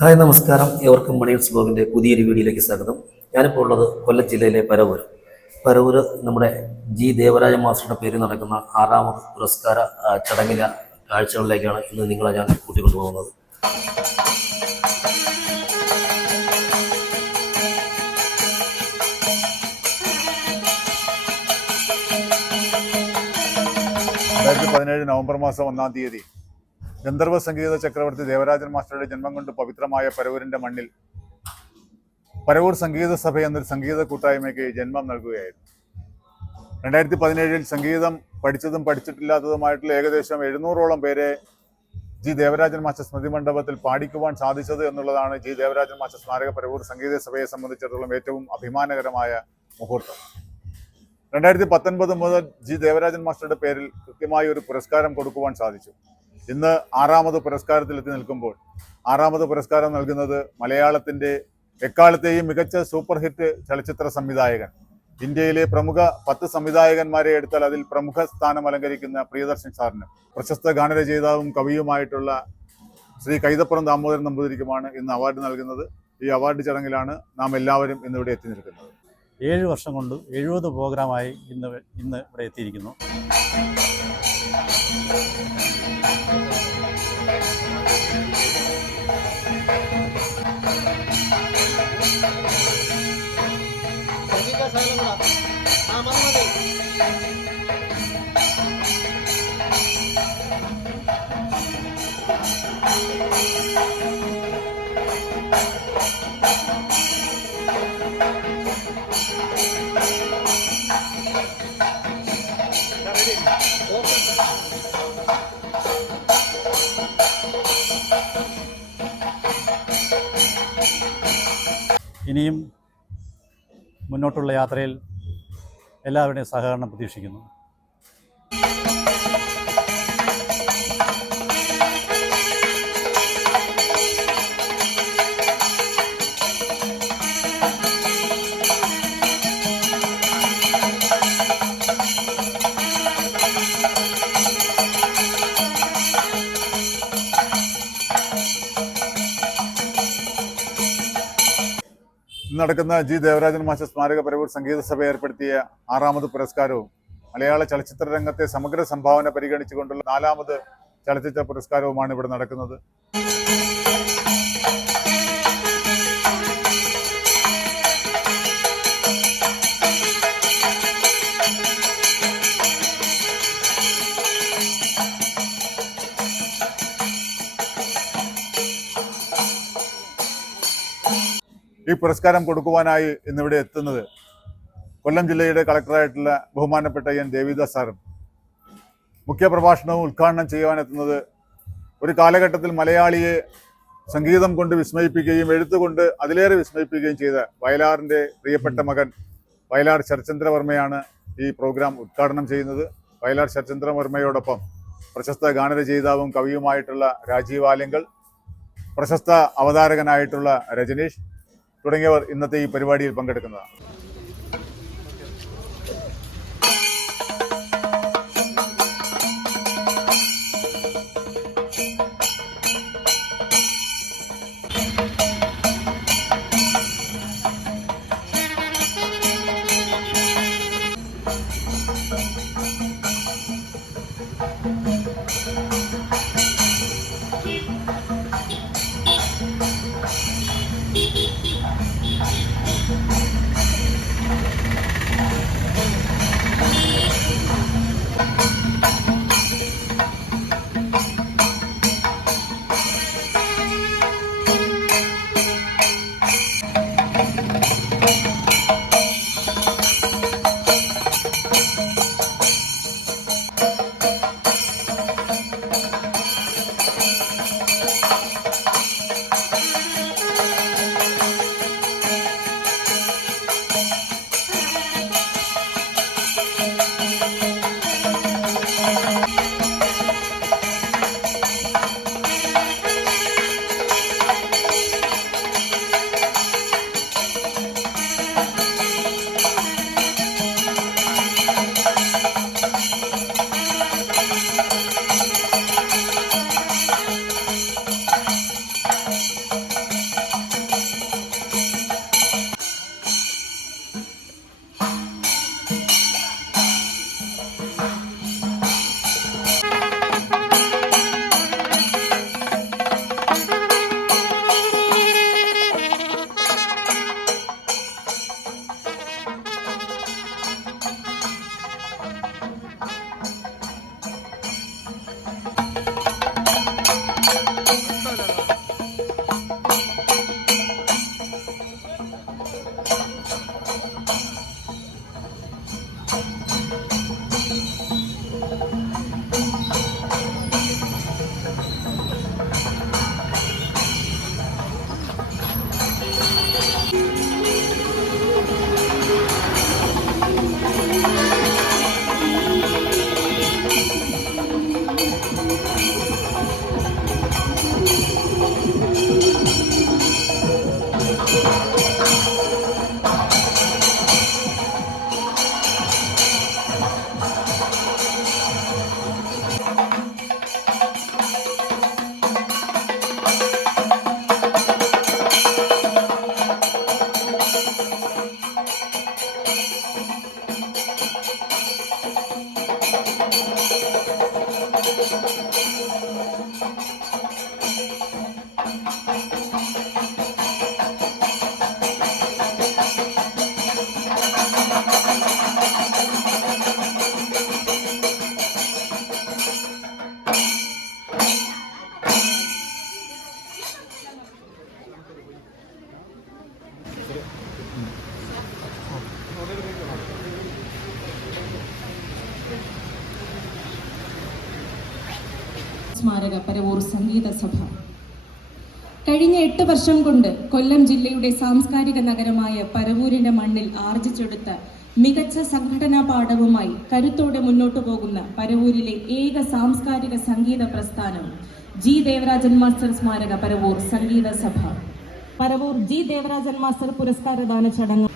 Hi നമസ്കാരം. ഏവർക്കും മണിയൻസ് ബ്ലോഗിൻ്റെ പുതിയൊരു വീഡിയോയിലേക്ക് സ്വാഗതം. ഞാനിപ്പോൾ ഉള്ളത് കൊല്ലം ജില്ലയിലെ പരവൂർ നമ്മുടെ ജി ദേവരാജ മാസ്റ്ററുടെ പേരിൽ നടക്കുന്ന 6ാമത് പുരസ്കാര ചടങ്ങിലെ കാഴ്ചകളിലേക്കാണ് ഇന്ന് നിങ്ങളെ ഞാൻ കൂട്ടിക്കൊണ്ടുപോകുന്നത്. നവംബർ മാസം 1-ാം തീയതി ഗന്ധർവ സംഗീത ചക്രവർത്തി ദേവരാജൻ മാസ്റ്ററുടെ ജന്മം കൊണ്ട് പവിത്രമായ പരവൂരിൻ്റെ മണ്ണിൽ പരവൂർ സംഗീത സഭ എന്നൊരു സംഗീത കൂട്ടായ്മയ്ക്ക് ജന്മം നൽകുകയായിരുന്നു. 2017 സംഗീതം പഠിച്ചതും പഠിച്ചിട്ടില്ലാത്തതുമായിട്ടുള്ള ഏകദേശം 700ഓളം പേരെ ജി ദേവരാജൻ മാസ്റ്റർ സ്മൃതി മണ്ഡപത്തിൽ പാടിക്കുവാൻ സാധിച്ചത് എന്നുള്ളതാണ് ജി ദേവരാജൻ മാസ്റ്റർ സ്മാരക പരവൂർ സംഗീത സഭയെ സംബന്ധിച്ചിടത്തോളം ഏറ്റവും അഭിമാനകരമായ മുഹൂർത്തം. 2019 മുതൽ ജി ദേവരാജൻ മാസ്റ്ററുടെ പേരിൽ കൃത്യമായി ഒരു പുരസ്കാരം കൊടുക്കുവാൻ സാധിച്ചു. ഇന്ന് 6ാമത് പുരസ്കാരത്തിലെത്തി നിൽക്കുമ്പോൾ 6ാമത് പുരസ്കാരം നൽകുന്നത് മലയാളത്തിൻ്റെ എക്കാലത്തെയും മികച്ച സൂപ്പർ ഹിറ്റ് ചലച്ചിത്ര സംവിധായകൻ, ഇന്ത്യയിലെ പ്രമുഖ 10 സംവിധായകന്മാരെ എടുത്താൽ അതിൽ പ്രമുഖ സ്ഥാനം അലങ്കരിക്കുന്ന പ്രിയദർശൻ സാറിന്, പ്രശസ്ത ഗാനരചയിതാവും കവിയുമായിട്ടുള്ള ശ്രീ കൈതപ്പുറം ദാമോദരൻ നമ്പൂതിരിക്കുമാണ് ഇന്ന് അവാർഡ് നൽകുന്നത്. ഈ അവാർഡ് ചടങ്ങിലാണ് നാം എല്ലാവരും ഇന്നിവിടെ എത്തി നിൽക്കുന്നത്. 7 വർഷം കൊണ്ട് 70 പ്രോഗ്രാമായി ഇന്ന് ഇവിടെ എത്തിയിരിക്കുന്നു. ഇനിയും മുന്നോട്ടുള്ള യാത്രയിൽ എല്ലാവരുടെയും സഹകരണം പ്രതീക്ഷിക്കുന്നു. നടക്കുന്ന ജി ദേവരാജൻ മാസ്റ്റർ സ്മാരക പരവൂർ സംഗീത സഭ ഏർപ്പെടുത്തിയ 6ാമത് പുരസ്കാരവും മലയാള ചലച്ചിത്ര രംഗത്തെ സമഗ്ര സംഭാവന പരിഗണിച്ചുകൊണ്ടുള്ള 4ാമത് ചലച്ചിത്ര പുരസ്കാരവുമാണ് ഇവിടെ നടക്കുന്നത്. ഈ പുരസ്കാരം കൊടുക്കുവാനായി ഇന്നിവിടെ എത്തുന്നത് കൊല്ലം ജില്ലയുടെ കളക്ടറായിട്ടുള്ള ബഹുമാനപ്പെട്ട എൻ ദേവിദാസ് സാറും, മുഖ്യപ്രഭാഷണവും ഉദ്ഘാടനം ചെയ്യുവാനെത്തുന്നത് ഒരു കാലഘട്ടത്തിൽ മലയാളിയെ സംഗീതം കൊണ്ട് വിസ്മയിപ്പിക്കുകയും എഴുത്തുകൊണ്ട് അതിലേറെ വിസ്മയിപ്പിക്കുകയും ചെയ്ത വയലാറിൻ്റെ പ്രിയപ്പെട്ട മകൻ വയലാർ ശരചന്ദ്രവർമ്മയാണ് ഈ പ്രോഗ്രാം ഉദ്ഘാടനം ചെയ്യുന്നത്. വയലാർ ശരചന്ദ്രവർമ്മയോടൊപ്പം പ്രശസ്ത ഗാനരചയിതാവും കവിയുമായിട്ടുള്ള രാജീവ് ആലിങ്കൽ, പ്രശസ്ത അവതാരകനായിട്ടുള്ള രജനീഷ് തുടങ്ങിയവർ ഇന്നത്തെ ഈ പരിപാടിയിൽ പങ്കെടുക്കുന്നതാണ്. സ്മാരക പരവൂർ സംഗീത സഭ കഴിഞ്ഞ 8 വർഷം കൊണ്ട് കൊല്ലം ജില്ലയുടെ സാംസ്കാരിക നഗരമായ പരവൂരിന്റെ മണ്ണിൽ ആർജിച്ചെടുത്ത മികച്ച സംഘടനാ പാഠവുമായി കരുത്തോടെ മുന്നോട്ടു പോകുന്ന പരവൂരിലെ ഏക സാംസ്കാരിക സംഗീത പ്രസ്ഥാനം ജി ദേവരാജൻ മാസ്റ്റർ സ്മാരക പരവൂർ സംഗീത സഭ. പരവൂർ ജി ദേവരാജൻ മാസ്റ്റർ പുരസ്കാരദാന ചടങ്ങ്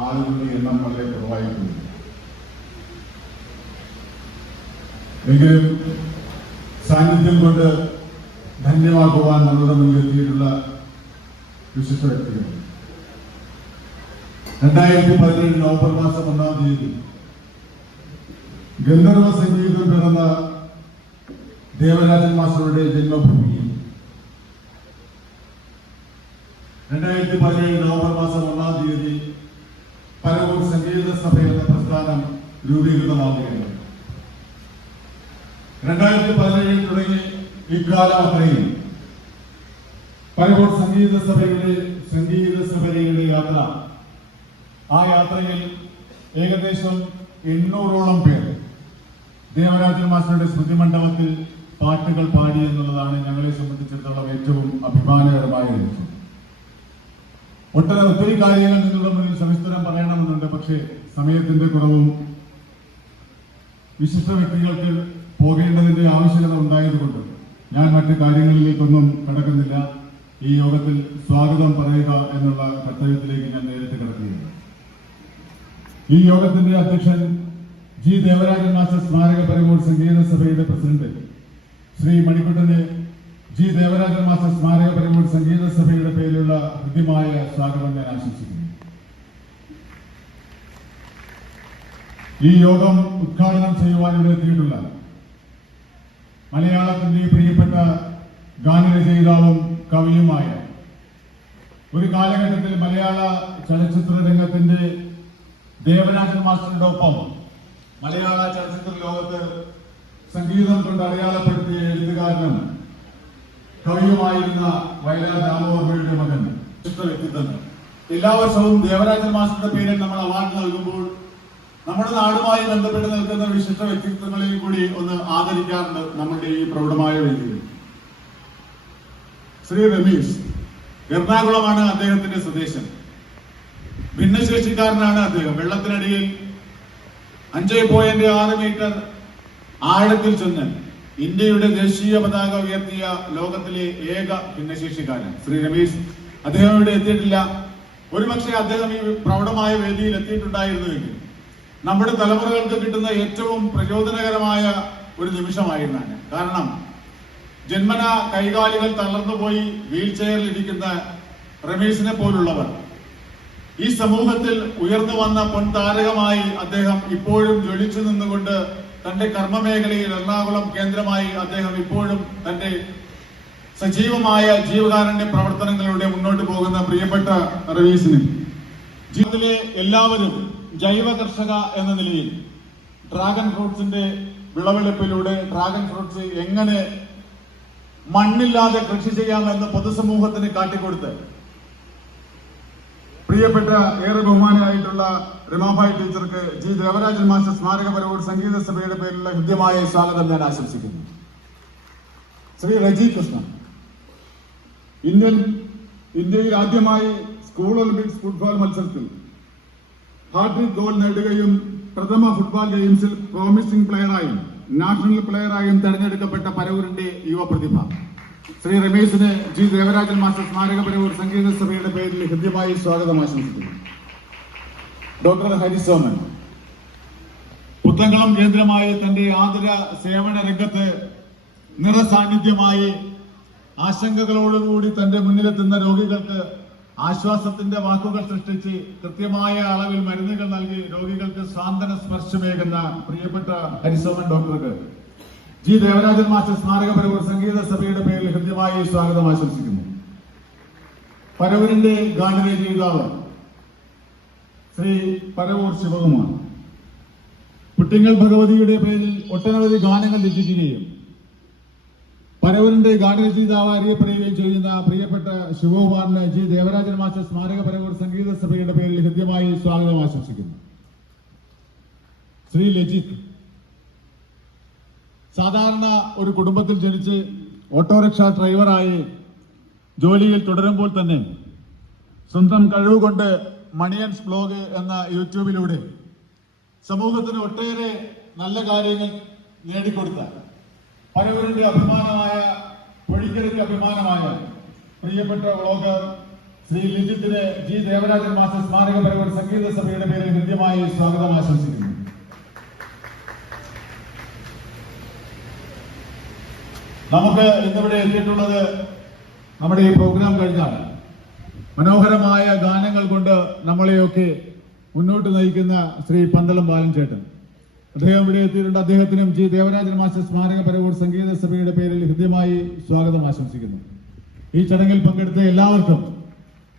ആളുകളുടെ എണ്ണം വളരെ കുറവായിട്ടുണ്ട്. എങ്കിലും സാന്നിധ്യം കൊണ്ട് ധന്യമാക്കുവാൻ നമ്മുടെ മുന്നിലെത്തിയിട്ടുള്ള വിശിഷ്ട വ്യക്തികൾ 2017 നവംബർ മാസം 1-ാം തീയതി ഗന്ധർവ സംഗീതം പിറന്ന ദേവരാജൻ മാസ്റ്ററുടെ ജന്മഭൂമിയിൽ 2017 നവംബർ മാസം 1-ാം തീയതി പരവൂർ സംഗീത സഭ എന്ന പ്രസ്ഥാനം രൂപീകൃതമാവുകയാണ്. 2017 തുടങ്ങി ഇക്കാലം അത്രയും പരവൂർ സംഗീത സഭയുടെ യാത്ര, ആ യാത്രയിൽ ഏകദേശം 800ഓളം പേർ ദേവരാജൻ മാസ്റ്ററുടെ സ്മൃതി മണ്ഡപത്തിൽ പാട്ടുകൾ പാടി എന്നുള്ളതാണ് ഞങ്ങളെ സംബന്ധിച്ചിടത്തോളം ഏറ്റവും അഭിമാനകരമായ ലക്ഷ്യം. ഒട്ടൊത്തിരി കാര്യങ്ങൾ നിങ്ങളുടെ മുന്നിൽ സവിസ്തരം പറയണമെന്നുണ്ട്. പക്ഷേ സമയത്തിന്റെ കുറവും വിശിഷ്ട വ്യക്തികൾക്ക് പോകേണ്ടതിന്റെ ആവശ്യകത ഉണ്ടായതുകൊണ്ട് ഞാൻ മറ്റു കാര്യങ്ങളിലേക്കൊന്നും കടക്കുന്നില്ല. ഈ യോഗത്തിൽ സ്വാഗതം പറയുക എന്നുള്ള കർത്തവ്യത്തിലേക്ക് ഞാൻ നേരിട്ട് കിടക്കുകയാണ്. ഈ യോഗത്തിന്റെ അധ്യക്ഷൻ ജി ദേവരാജൻ മാസ്റ്റർ സ്മാരക പരവൂർ സംഗീത സഭയുടെ പ്രസിഡന്റ് ശ്രീ മണിക്കുട്ടന് ജി ദേവരാജൻ മാസ്റ്റർ സ്മാരക പരവൂർ സംഗീത സഭയുടെ പേരിലുള്ള ഹൃദ്യമായ സ്വാഗതം ഞാൻ ആശംസിക്കുന്നു. ഈ യോഗം ഉദ്ഘാടനം ചെയ്യുവാൻ ഇവിടെ എത്തിയിട്ടുള്ള മലയാളത്തിന്റെ പ്രിയപ്പെട്ട ഗാനരചയിതാവും കവിയുമായ, ഒരു കാലഘട്ടത്തിൽ മലയാള ചലച്ചിത്ര രംഗത്തിന്റെ ദേവരാജൻ മാസ്റ്ററുടെ ഒപ്പം മലയാള ചലച്ചിത്ര ലോകത്ത് സംഗീതം കൊണ്ട് അടയാളപ്പെടുത്തിയ എഴുത്തുകാരനും കവിയുമായിരുന്ന വയലാർ രാമവർമ്മയുടെ മകൻ വ്യക്തിത്വം. എല്ലാ വർഷവും ദേവരാജൻ മാസ്റ്ററുടെ പേരിൽ നമ്മൾ അവാർഡ് നൽകുമ്പോൾ നമ്മുടെ നാടുമായി ബന്ധപ്പെട്ട് നിൽക്കുന്ന വിശിഷ്ട വ്യക്തിത്വങ്ങളിൽ കൂടി ഒന്ന് ആദരിക്കാറുണ്ട് നമ്മുടെ ഈ പ്രൗഢമായ വേദിയിൽ. ശ്രീ രമേശ്, എറണാകുളമാണ് അദ്ദേഹത്തിന്റെ സ്വദേശം. ഭിന്നശേഷിക്കാരനാണ് അദ്ദേഹം. വെള്ളത്തിനടിയിൽ 5.6 മീറ്റർ ആഴത്തിൽ ചെന്ന് ഇന്ത്യയുടെ ദേശീയ പതാക ഉയർത്തിയ ലോകത്തിലെ ഏക ഭിന്നശേഷിക്കാരൻ ശ്രീ രമേശ് അദ്ദേഹം ഇവിടെ എത്തിയിട്ടില്ല. ഒരുപക്ഷെ അദ്ദേഹം ഈ പ്രൗഢമായ വേദിയിൽ എത്തിയിട്ടുണ്ടായിരുന്നുവെങ്കിൽ നമ്മുടെ തലമുറകൾക്ക് കിട്ടുന്ന ഏറ്റവും പ്രചോദനകരമായ ഒരു നിമിഷമായിരുന്നാണ്. കാരണം ജന്മന കൈകാലുകൾ തളർന്നുപോയി വീൽ ചെയറിൽ ഇരിക്കുന്ന രമേശിനെ പോലുള്ളവർ ഈ സമൂഹത്തിൽ ഉയർന്നു വന്ന പൊൻതാരകമായി അദ്ദേഹം ഇപ്പോഴും ജ്വലിച്ചു നിന്നുകൊണ്ട് തന്റെ കർമ്മമേഖലയിൽ എറണാകുളം കേന്ദ്രമായി അദ്ദേഹം ഇപ്പോഴും തന്റെ സജീവമായ ജീവകാരുണ്യ പ്രവർത്തനങ്ങളിലൂടെ മുന്നോട്ട് പോകുന്ന പ്രിയപ്പെട്ട രമേശിന് ജീവിതത്തിലെ എല്ലാവരും ജൈവ കർഷക എന്ന നിലയിൽ ഡ്രാഗൺ ഫ്രൂട്ട്സിന്റെ വിളവെടുപ്പിലൂടെ ഡ്രാഗൺ ഫ്രൂട്ട്സ് എങ്ങനെ മണ്ണില്ലാതെ കൃഷി ചെയ്യാമെന്ന് പൊതുസമൂഹത്തിന് കാട്ടിക്കൊടുത്ത് പ്രിയപ്പെട്ട ഏറെ ബഹുമാനായിട്ടുള്ള രമാഭായ് ടീച്ചർക്ക് ജി ദേവരാജൻ മാസ്റ്റർ സ്മാരക പരവൂർ സംഗീത സഭയുടെ പേരിലുള്ള ഹൃദ്യമായ സ്വാഗതം ഞാൻ ആശംസിക്കുന്നു. ശ്രീ റജി കൃഷ്ണൻ ഇന്ത്യയിൽ ആദ്യമായി സ്കൂൾ ഒളിമ്പിക്സ് ഫുട്ബോൾ മത്സരത്തിൽ ഹാട്രിക് ഗോൾ നേടുകയും പ്രഥമ ഫുട്ബോൾ ഗെയിംസിൽ പ്രോമിസിംഗ് പ്ലെയറായും നാഷണൽ പ്ലെയറായും തെരഞ്ഞെടുക്കപ്പെട്ട പരവൂരിന്റെ യുവപ്രതിഭ ശ്രീ രമേശിന് ജി ദേവരാജൻ മാസ്റ്റർ സ്മാരക പരവൂർ സംഗീത സഭയുടെ പേരിൽ ഹൃദ്യമായി സ്വാഗതം ആശംസിക്കുന്നു. ഡോക്ടർ ഹരിസോമൻ പുത്തങ്കളം കേന്ദ്രമായി തന്റെ ആതുര സേവന രംഗത്ത് നിറസാന്നിധ്യമായി ആശങ്കകളോടുകൂടി തന്റെ മുന്നിലെത്തുന്ന രോഗികൾക്ക് ആശ്വാസത്തിന്റെ വാക്കുകൾ സൃഷ്ടിച്ച് കൃത്യമായ അളവിൽ മരുന്നുകൾ നൽകി രോഗികൾക്ക് സാന്ത്വന സ്പർശമേകുന്ന പ്രിയപ്പെട്ട ഹരിസോമൻ ഡോക്ടർക്ക് ജി ദേവരാജൻ മാസ്റ്റർ സ്മാരക പരവൂർ സംഗീത സഭയുടെ പേരിൽ ഹൃദ്യമായി സ്വാഗതം ആശംസിക്കുന്നു. പരവൂരിന്റെ ഗാനരചയിതാവ് ശ്രീ പരവൂർ ശിവകുമാർ പുട്ടിങ്ങൽ ഭഗവതിയുടെ പേരിൽ ഒട്ടനവധി ഗാനങ്ങൾ രചിക്കുകയും പരവൂരിന്റെ ഗാനരചയിതാവ് അറിയപ്പെടുകയും ചെയ്യുന്ന പ്രിയപ്പെട്ട ശിവകുമാറിന് ജി ദേവരാജൻ മാസ്റ്റർ സ്മാരക പരവൂർ സംഗീത സഭയുടെ പേരിൽ ഹൃദ്യമായി സ്വാഗതം ആശംസിക്കുന്നു. ശ്രീ ലജിത് സാധാരണ ഒരു കുടുംബത്തിൽ ജനിച്ച് ഓട്ടോറിക്ഷ ഡ്രൈവറായി ജോലിയിൽ തുടരുമ്പോൾ തന്നെ സ്വന്തം കഴിവുകൊണ്ട് മണിയൻസ് ബ്ലോഗ് എന്ന യൂട്യൂബിലൂടെ സമൂഹത്തിന് ഒട്ടേറെ നല്ല കാര്യങ്ങൾ നേടിക്കൊടുത്ത പരവൂരിന്റെ അഭിമാനമായ പൊഴിക്കരയ്ക്ക് അഭിമാനമായ പ്രിയപ്പെട്ട വ്ളോഗർ ശ്രീ ലിജിത്തിന് ജി ദേവരാജൻ മാസ്റ്റർ സ്മാരക പരവൂർ സംഗീത സഭയുടെ പേരിൽ ഹൃദ്യമായി സ്വാഗതം ആശംസിക്കുന്നു. നമുക്ക് ഇന്നിവിടെ എത്തിയിട്ടുള്ളത് നമ്മുടെ ഈ പ്രോഗ്രാം കഴിഞ്ഞാൽ മനോഹരമായ ഗാനങ്ങൾ കൊണ്ട് നമ്മളെയൊക്കെ മുന്നോട്ട് നയിക്കുന്ന ശ്രീ പന്തളം ബാലൻ ചേട്ടൻ അദ്ദേഹം ഇവിടെ എത്തിയിട്ടുണ്ട്. അദ്ദേഹത്തിനും ജി ദേവരാജൻ മാസ്റ്റർ സ്മാരക പരവൂർ സംഗീത സഭയുടെ പേരിൽ ഹൃദ്യമായി സ്വാഗതം ആശംസിക്കുന്നു. ഈ ചടങ്ങിൽ പങ്കെടുത്ത എല്ലാവർക്കും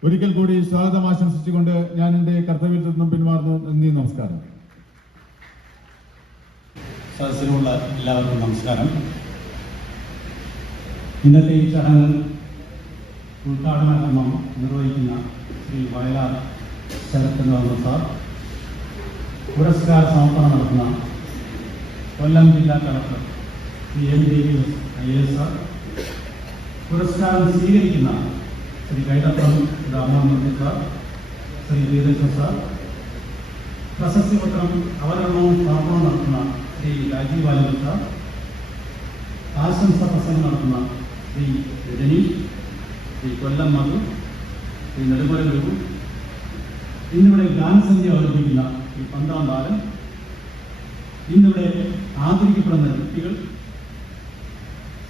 ഒരിക്കൽ കൂടി സ്വാഗതം ആശംസിച്ചുകൊണ്ട് ഞാൻ എൻ്റെ കർത്തവ്യത്തിൽ നിന്നും പിന്മാറുന്നു. നന്ദി, നമസ്കാരം. സദസ്സിലുള്ള എല്ലാവർക്കും നമസ്കാരം. ഇന്നത്തെ ഈ ചടങ്ങ് ഉദ്ഘാടന കർമ്മം നിർവഹിക്കുന്ന ശ്രീ വയലാർ ശരത്ചന്ദ്ര സാർ, പുരസ്കാര സമർപ്പണം നടത്തുന്ന കൊല്ലം ജില്ലാ collector Shri M Devidas IAS sir, പുരസ്കാരം സ്വീകരിക്കുന്ന ശ്രീ കൈതപ്പുറം രാമമൂർത്തി സാർ, ശ്രീ വീരേശ്വർ സാർ, പ്രശസ്തി പത്രം അവതരണവും സമർപ്പണവും നടത്തുന്ന ശ്രീ രാജീവ് വാലൻ സാർ, ആശംസ പ്രസംഗം നടത്തുന്ന ശ്രീ രജനീഷ്, ശ്രീ കൊല്ലം മധു, ശ്രീ നെടുമല രഘു, ഇന്നിവിടെ ഗാനസന്ധ്യ അവതരിപ്പിക്കുന്ന ശ്രീ പന്തളം ബാലൻ, ഇന്നിവിടെ ആദരിക്കപ്പെടുന്ന വ്യക്തികൾ,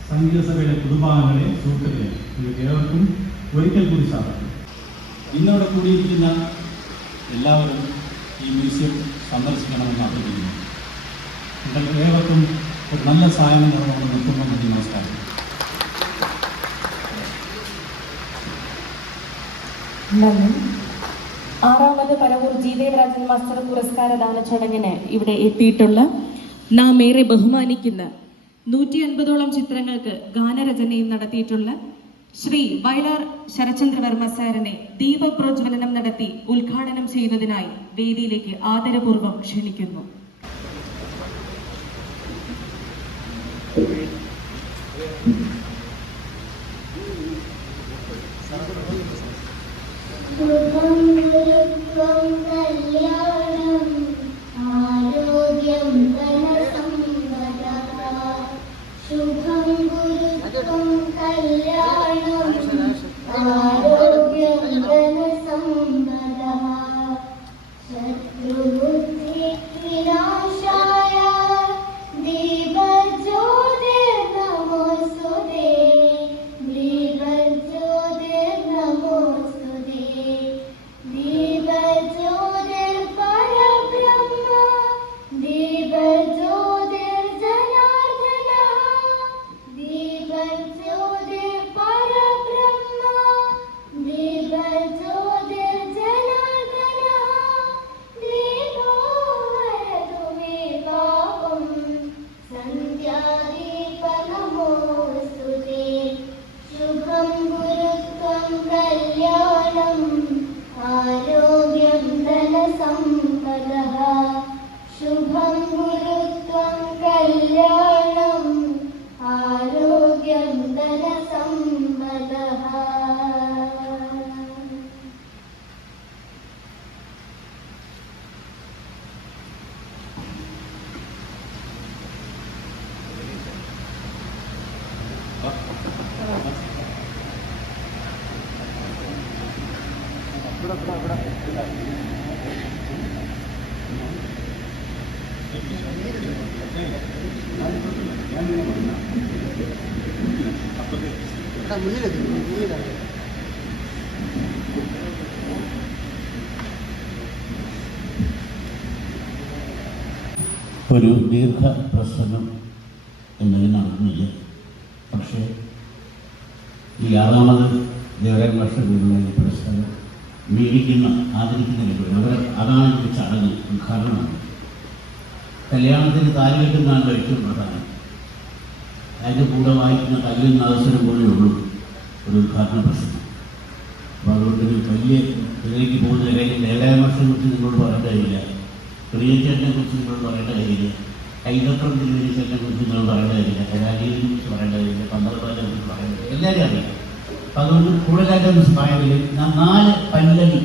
സംഗീത സഭയുടെ കുടുംബാംഗങ്ങളെ, സുഹൃത്തുക്കളെ, നിങ്ങൾക്ക് ഏവർക്കും ഒരിക്കൽ കൂടി സ്വാഗതം. ഇന്നിവിടെ കൂടിയിരിക്കുന്ന എല്ലാവരും ഈ മ്യൂസിയം സന്ദർശിക്കണമെന്ന് അഭ്യർത്ഥിക്കുന്നു. നിങ്ങൾക്ക് ഏവർക്കും ഒരു നല്ല സഹായം നൽകണമെന്ന് നിർത്തുന്നു. നന്ദി, നമസ്കാരം. നന്ദി. 6ാമത് പരവൂർ ജി ദേവരാജൻ മാസ്റ്റർ പുരസ്കാരദാന ചടങ്ങിന് ഇവിടെ എത്തിയിട്ടുള്ള നാം ഏറെ ബഹുമാനിക്കുന്ന 150ഓളം ചിത്രങ്ങൾക്ക് ഗാനരചനയും നടത്തിയിട്ടുള്ള ശ്രീ വയലാർ ശരത്ചന്ദ്രവർമ്മ സാറിനെ ദീപപ്രോജ്വലനം നടത്തി ഉദ്ഘാടനം ചെയ്യുന്നതിനായി വേദിയിലേക്ക് ആദരപൂർവ്വം ക്ഷണിക്കുന്നു. Good ഒരു ദീർഘ പ്രസംഗം എന്നതിന് നടന്നില്ല. പക്ഷേ ഈ 6ാമത് ദേവരാജ മാസ്റ്ററുടെ പുരസ്കാരം മേടിക്കുന്ന ആദരിക്കുന്നതിന് അതാണ് ഈ ചടങ്ങ് ഉദ്ഘാടനമാണ്. കല്യാണത്തിന് താലികെട്ടുന്നതാണ് ഏറ്റവും പ്രധാനം. അതിൻ്റെ കൂടെ വായിക്കുന്ന കല്ലുന്ന അവസരം പോലെ ഉള്ളൂ ഒരു ഉദ്ഘാടന പ്രസംഗം. അപ്പോൾ അതുകൊണ്ട് വലിയ ഇതിലേക്ക് പോകുന്ന ദേവരാജ മാസ്റ്ററെ കുറിച്ച് നിങ്ങളോട് പറയേണ്ട കാര്യമില്ല, പ്രിയച്ചേട്ടനെ കുറിച്ച് നിങ്ങളോട് പറയേണ്ട കാര്യമില്ല, കൈതപ്രം തിരുവനന്തപുരത്തെ കുറിച്ച് നിങ്ങൾ പറയേണ്ട കാര്യമില്ല, കലാലിയെ കുറിച്ച് പറയേണ്ട കാര്യമില്ല, പന്ത്രണ്ടാനെ കുറിച്ച് പറയേണ്ട കാര്യമില്ല, എല്ലാവരും അറിയാം. അപ്പം അതുകൊണ്ട് കൂടുതലായിട്ട് പറയുന്നത് 4 പല്ലവി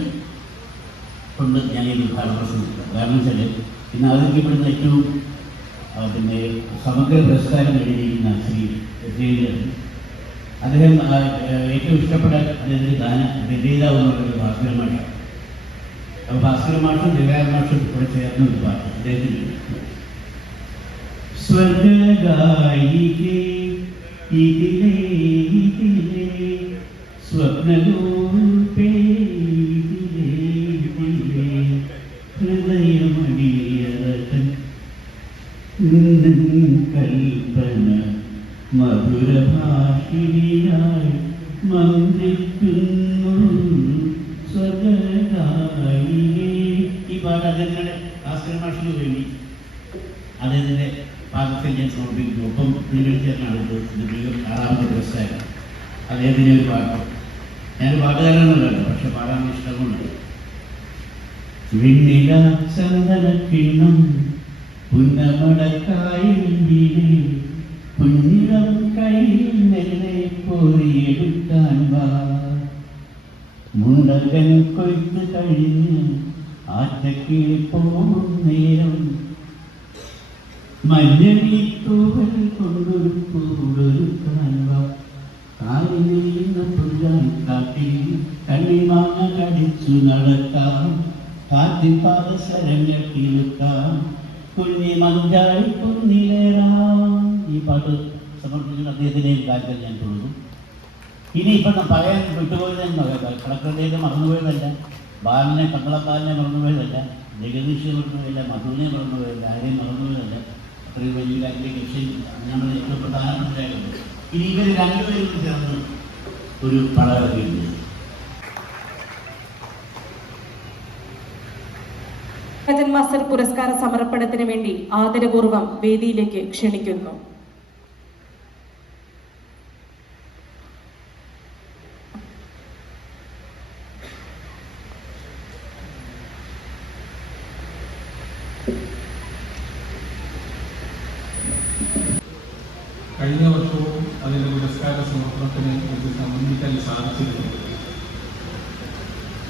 കൊണ്ട് ഞാൻ ഈ ഉദ്ഘാടന പ്രസംഗിക്കാം. കാരണം വെച്ചാൽ ഇന്ന് അവതരിക്കപ്പെടുന്ന ഏറ്റവും പിന്നെ സമഗ്ര പുരസ്കാരം നേടിയിരിക്കുന്ന ശ്രീ രചയിതാവ്, അദ്ദേഹം ഏറ്റവും ഇഷ്ടപ്പെട്ട അദ്ദേഹത്തിൻ്റെ രചയിതാവ് എന്നുള്ളത് ഭാസ്കര മാഷാണ്. അപ്പോൾ ഭാസ്കര മാഷും ദേവരാജ മാഷും കൂടെ ചേർന്ന് ഒരു പാട്ട് അദ്ദേഹത്തിന് സ്വർഗായികേ ഇതിലേ ഇതിലേ സ്വപ്നലോപേ ഇതിലേ ഇതിലേ ഹൃദയമണിയതൻ കൽപ്പന മധുരഭാഷിണിയായി മന്ത്രിക്കുന്നു സ്വഗായികേ. ഈ പാട്ട് അദ്ദേഹത്തിൻ്റെ ഭാസ്കര മാഷിന് വേണ്ടി അദ്ദേഹത്തിൻ്റെ പാദത്തിൽ ഞാൻ സമർപ്പിക്കുന്നു. ഒപ്പം നിങ്ങൾ ചേർന്നാണ് ഇത് 6ാമത്തെ പുരസ്കാരം. അദ്ദേഹത്തിൻ്റെ ഒരു പാട്ട്, ഞാനൊരു പാട്ടുകാരനൊന്നുമല്ല, പക്ഷെ പാടാൻ ഇഷ്ടമുണ്ട്. വെണ്ണില ചന്ദനക്കിണ്ണം പുന്നമടക്കായിലെ കുഞ്ഞിളം കയ്യിൽ മെല്ലെ കോരിയെടുക്കാൻ വാ. മുണ്ടകൻ കൊയ്ത്ത് കഴിഞ്ഞ് ആറ്റക്കിളി പോകും നേരം മഞ്ഞളിത്തൂവൽ കൊണ്ടൊരു പൂടൊരുക്കാൻ വാ. കാലിനെയ്യുന്ന പുല്ലാൻ കാട്ടിൽ കണ്ണിമാങ്ങ കടിച്ചു നടക്കാം, കാറ്റിൻ പാദസരങ്ങൾ കിളുക്കാം, കുഞ്ഞി മഞ്ചാടി കുന്നിലേറാം. ഈ പാട്ട് സമർപ്പിക്കുന്ന അദ്ദേഹത്തിൻ്റെ കാര്യത്തിൽ ഞാൻ തുടങ്ങും. ഇനിയിപ്പം പറയാൻ വിട്ടുപോയതെന്ന് കളക്ടറുടേത് മറന്നുപോയതല്ല, ബാലനെ കമ്പളക്കാരനെ മറന്നുപോയതല്ല, ജഗദീഷെ മറന്നുപോയതല്ല, മധുവിനെ മറന്നുപോയതല്ല, ആരെയും മറന്നുപോയതല്ല. അത്രയും വലിയ കാര്യത്തിലേക്ക് വിഷയം നമ്മൾ ഏറ്റവും പ്രധാനപ്പെട്ടതായിരുന്നു. ഇനി ഇവർ രണ്ടുപേരും ചേർന്ന് ഒരു പടവൊക്കെയുണ്ട്. ദേവരാജൻ മാസ്റ്റർ പുരസ്കാര സമർപ്പണത്തിന് വേണ്ടി ആദരപൂർവ്വം വേദിയിലേക്ക് ക്ഷണിക്കുന്നു. കഴിഞ്ഞ വർഷവും അതിൻ്റെ പുരസ്കാര സമർപ്പണത്തിന് എനിക്ക് സംബന്ധിക്കാൻ സാധിച്ചിരുന്നു.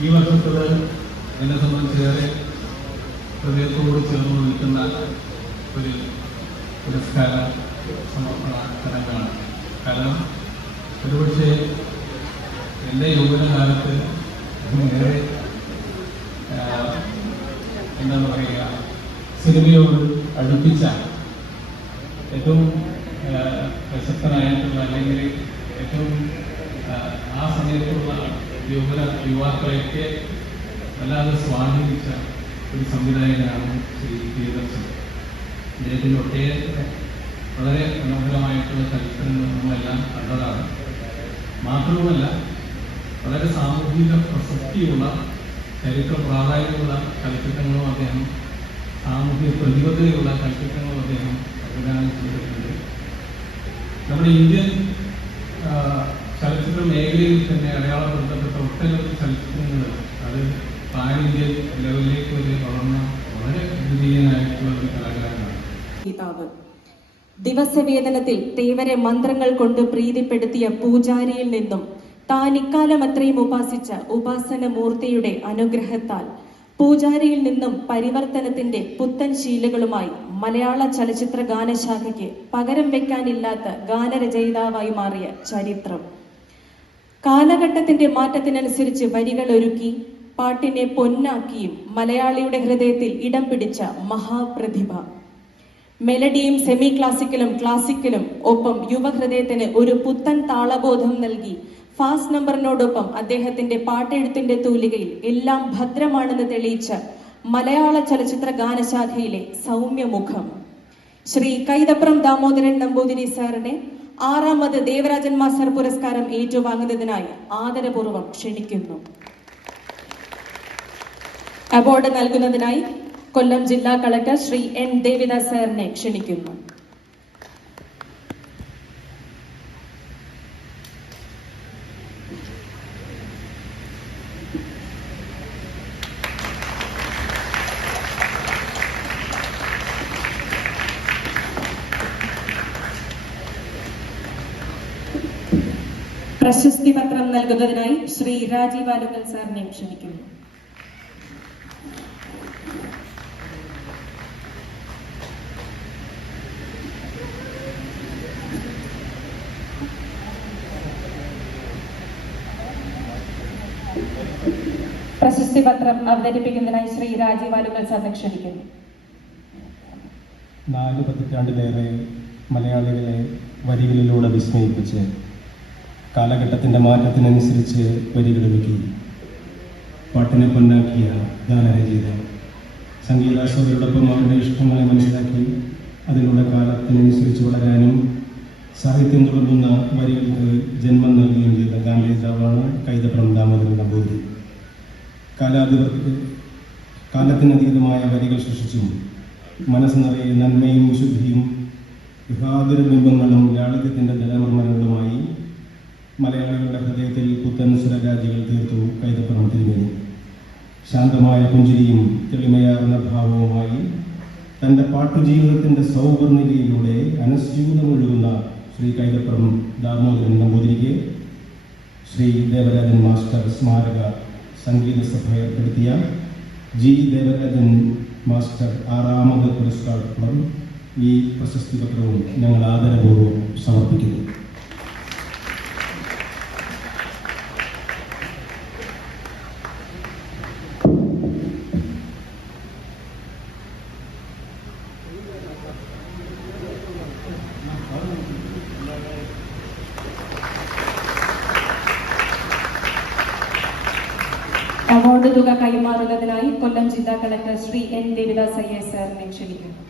ഈ വർഷത്തത് എന്നെ സംബന്ധിച്ചേറെ ഹൃദയത്തോട് ചേർന്ന് നിൽക്കുന്ന ഒരു പുരസ്കാര സമർപ്പണ ചടങ്ങാണ്. കാരണം ഒരുപക്ഷെ എൻ്റെ യൗവനകാലത്ത് ഏറെ എന്താണ് പറയുക, സിനിമയോട് അടുപ്പിച്ച ഏറ്റവും പ്രശസ്തനായിട്ടുള്ള അല്ലെങ്കിൽ ഏറ്റവും ആ സമയത്തുള്ള യുവാക്കളെയൊക്കെ വല്ലാതെ സ്വാധീനിച്ച ഒരു സംവിധായകനാണ് ശ്രീ പ്രിയദർശൻ. അദ്ദേഹത്തിൻ്റെ ഒട്ടേറെ വളരെ മനോഹരമായിട്ടുള്ള ചലച്ചിത്രങ്ങളെല്ലാം കണ്ടതാണ്. മാത്രവുമല്ല വളരെ സാമൂഹിക പ്രസക്തിയുള്ള ചരിത്ര പ്രാധാന്യമുള്ള ചലച്ചിത്രങ്ങളും അദ്ദേഹം, സാമൂഹിക പ്രതിബദ്ധതയുള്ള ചലച്ചിത്രങ്ങളും അദ്ദേഹം സംവിധാനം ചെയ്തിട്ടുണ്ട്. നമ്മുടെ ഇന്ത്യൻ ചലച്ചിത്ര മേഖലയിൽ തന്നെ അടയാളപ്പെടുത്തപ്പെട്ട ഒട്ടനവധി ചലച്ചിത്രങ്ങൾ അത് പാൻ ഇന്ത്യൻ ലെവലിലേക്ക് വരെ വളർന്ന വളരെ ദ്വിതീയനായിട്ടുള്ള ഒരു കലാകാരനാണ്. ദിവസവേതനത്തിൽ തേവരെ മന്ത്രങ്ങൾ കൊണ്ട് പ്രീതിപ്പെടുത്തിയ പൂജാരിയിൽ നിന്നും താൻ ഇക്കാലം അത്രയും ഉപാസിച്ച ഉപാസന മൂർത്തിയുടെ അനുഗ്രഹത്താൽ പൂജാരിയിൽ നിന്നും പരിവർത്തനത്തിന്റെ പുത്തൻ ശീലകളുമായി മലയാള ചലച്ചിത്ര ഗാനശാഖയ്ക്ക് പകരം വെക്കാനില്ലാത്ത ഗാനരചയിതാവായി മാറിയ ചരിത്രം. കാലഘട്ടത്തിന്റെ മാറ്റത്തിനനുസരിച്ച് വരികൾ ഒരുക്കി പാട്ടിനെ പൊന്നാക്കിയും മലയാളിയുടെ ഹൃദയത്തിൽ ഇടം പിടിച്ച മഹാപ്രതിഭ. മെലഡിയും സെമി ക്ലാസിക്കലും ക്ലാസിക്കലും ഒപ്പം യുവഹൃദയത്തിന് ഒരു പുത്തൻ താളബോധം നൽകി ഫാസ്റ്റ് നമ്പറിനോടൊപ്പം അദ്ദേഹത്തിന്റെ പാട്ടെഴുത്തിന്റെ തൂലികയിൽ എല്ലാം ഭദ്രമാണെന്ന് തെളിയിച്ച മലയാള ചലച്ചിത്ര ഗാനശാഖയിലെ സൗമ്യമുഖം ശ്രീ കൈതപ്രം ദാമോദരൻ നമ്പൂതിരി സാറിനെ 6ാമത് ദേവരാജൻ മാസ്റ്റർ പുരസ്കാരം ഏറ്റുവാങ്ങുന്നതിനായി ആദരപൂർവ്വം ക്ഷണിക്കുന്നു. അവാർഡ് നൽകുന്നതിനായി കൊല്ലം ജില്ലാ കളക്ടർ ശ്രീ എൻ ദേവിദാസ് സാറിനെ ക്ഷണിക്കുന്നു. പ്രശസ്തി പത്രം നൽകുന്നതിനായി ശ്രീ രാജീവ് ആലുങ്കൽ സാറിനെ ക്ഷണിക്കുന്നു. പ്രശസ്തി പത്രം അവതരിപ്പിക്കുന്നതിനായി ശ്രീ രാജീവ് ആലുങ്കൽ സാറിനെ ക്ഷണിക്കുന്നു. 4 പതിറ്റാണ്ടിലേറെ മലയാളികളെ വരികളിലൂടെ വിസ്മയിപ്പിച്ച് കാലഘട്ടത്തിൻ്റെ മാറ്റത്തിനനുസരിച്ച് വരികളൊരുക്കി പാട്ടിനെ പൊന്നാക്കിയ ഗാനരചയിത, സംഗീതാസ്വാദകരോടൊപ്പം അവരുടെ ഇഷ്ടങ്ങളെ മനസ്സിലാക്കി അതിലൂടെ കാലത്തിനനുസരിച്ച് വളരാനും സാഹിത്യം തുടങ്ങുന്ന വരികൾക്ക് ജന്മം നൽകുകയും ചെയ്ത ഗാനരചയിതാവാണ് കൈതപ്രം ദാമോദരൻ നമ്പൂതിരി. കാലത്തിനതീതമായ വരികൾ സൃഷ്ടിച്ചും മനസ്സ് നിറയെ നന്മയും ശുദ്ധിയും വിഹാതുര ബിംബങ്ങളും ലാളിത്യത്തിൻ്റെ ജലമർമ്മങ്ങളുമായി മലയാളികളുടെ ഹൃദയത്തിൽ പുത്തൻ സ്വരരാജികൾ തീർത്തു കൈതപ്രം തിരുമേനി. ശാന്തമായ പുഞ്ചിരിയും തെളിമയാർന്ന ഭാവവുമായി തൻ്റെ പാട്ടുജീവിതത്തിൻ്റെ സൗവർണികയിലൂടെ അനസ്യൂതമൊഴുകുന്ന ശ്രീ കൈതപ്രം ദാമോദരൻ നമ്പൂതിരിക്ക് ശ്രീ ദേവരാജൻ മാസ്റ്റർ സ്മാരക സംഗീത സഭ ഏർപ്പെടുത്തിയ ജി ദേവരാജൻ മാസ്റ്റർ 6ാമത് പുരസ്കാരം ഈ പ്രശസ്തി പത്രവും ഞങ്ങൾ ആദരപൂർവ്വം സമർപ്പിക്കുന്നു. അവാർഡ് തുക കൈമാറുന്നതിനായി കൊല്ലം ജില്ലാ collector Shri N Devidas is സാറിനെ ക്ഷണിക്കുന്നു.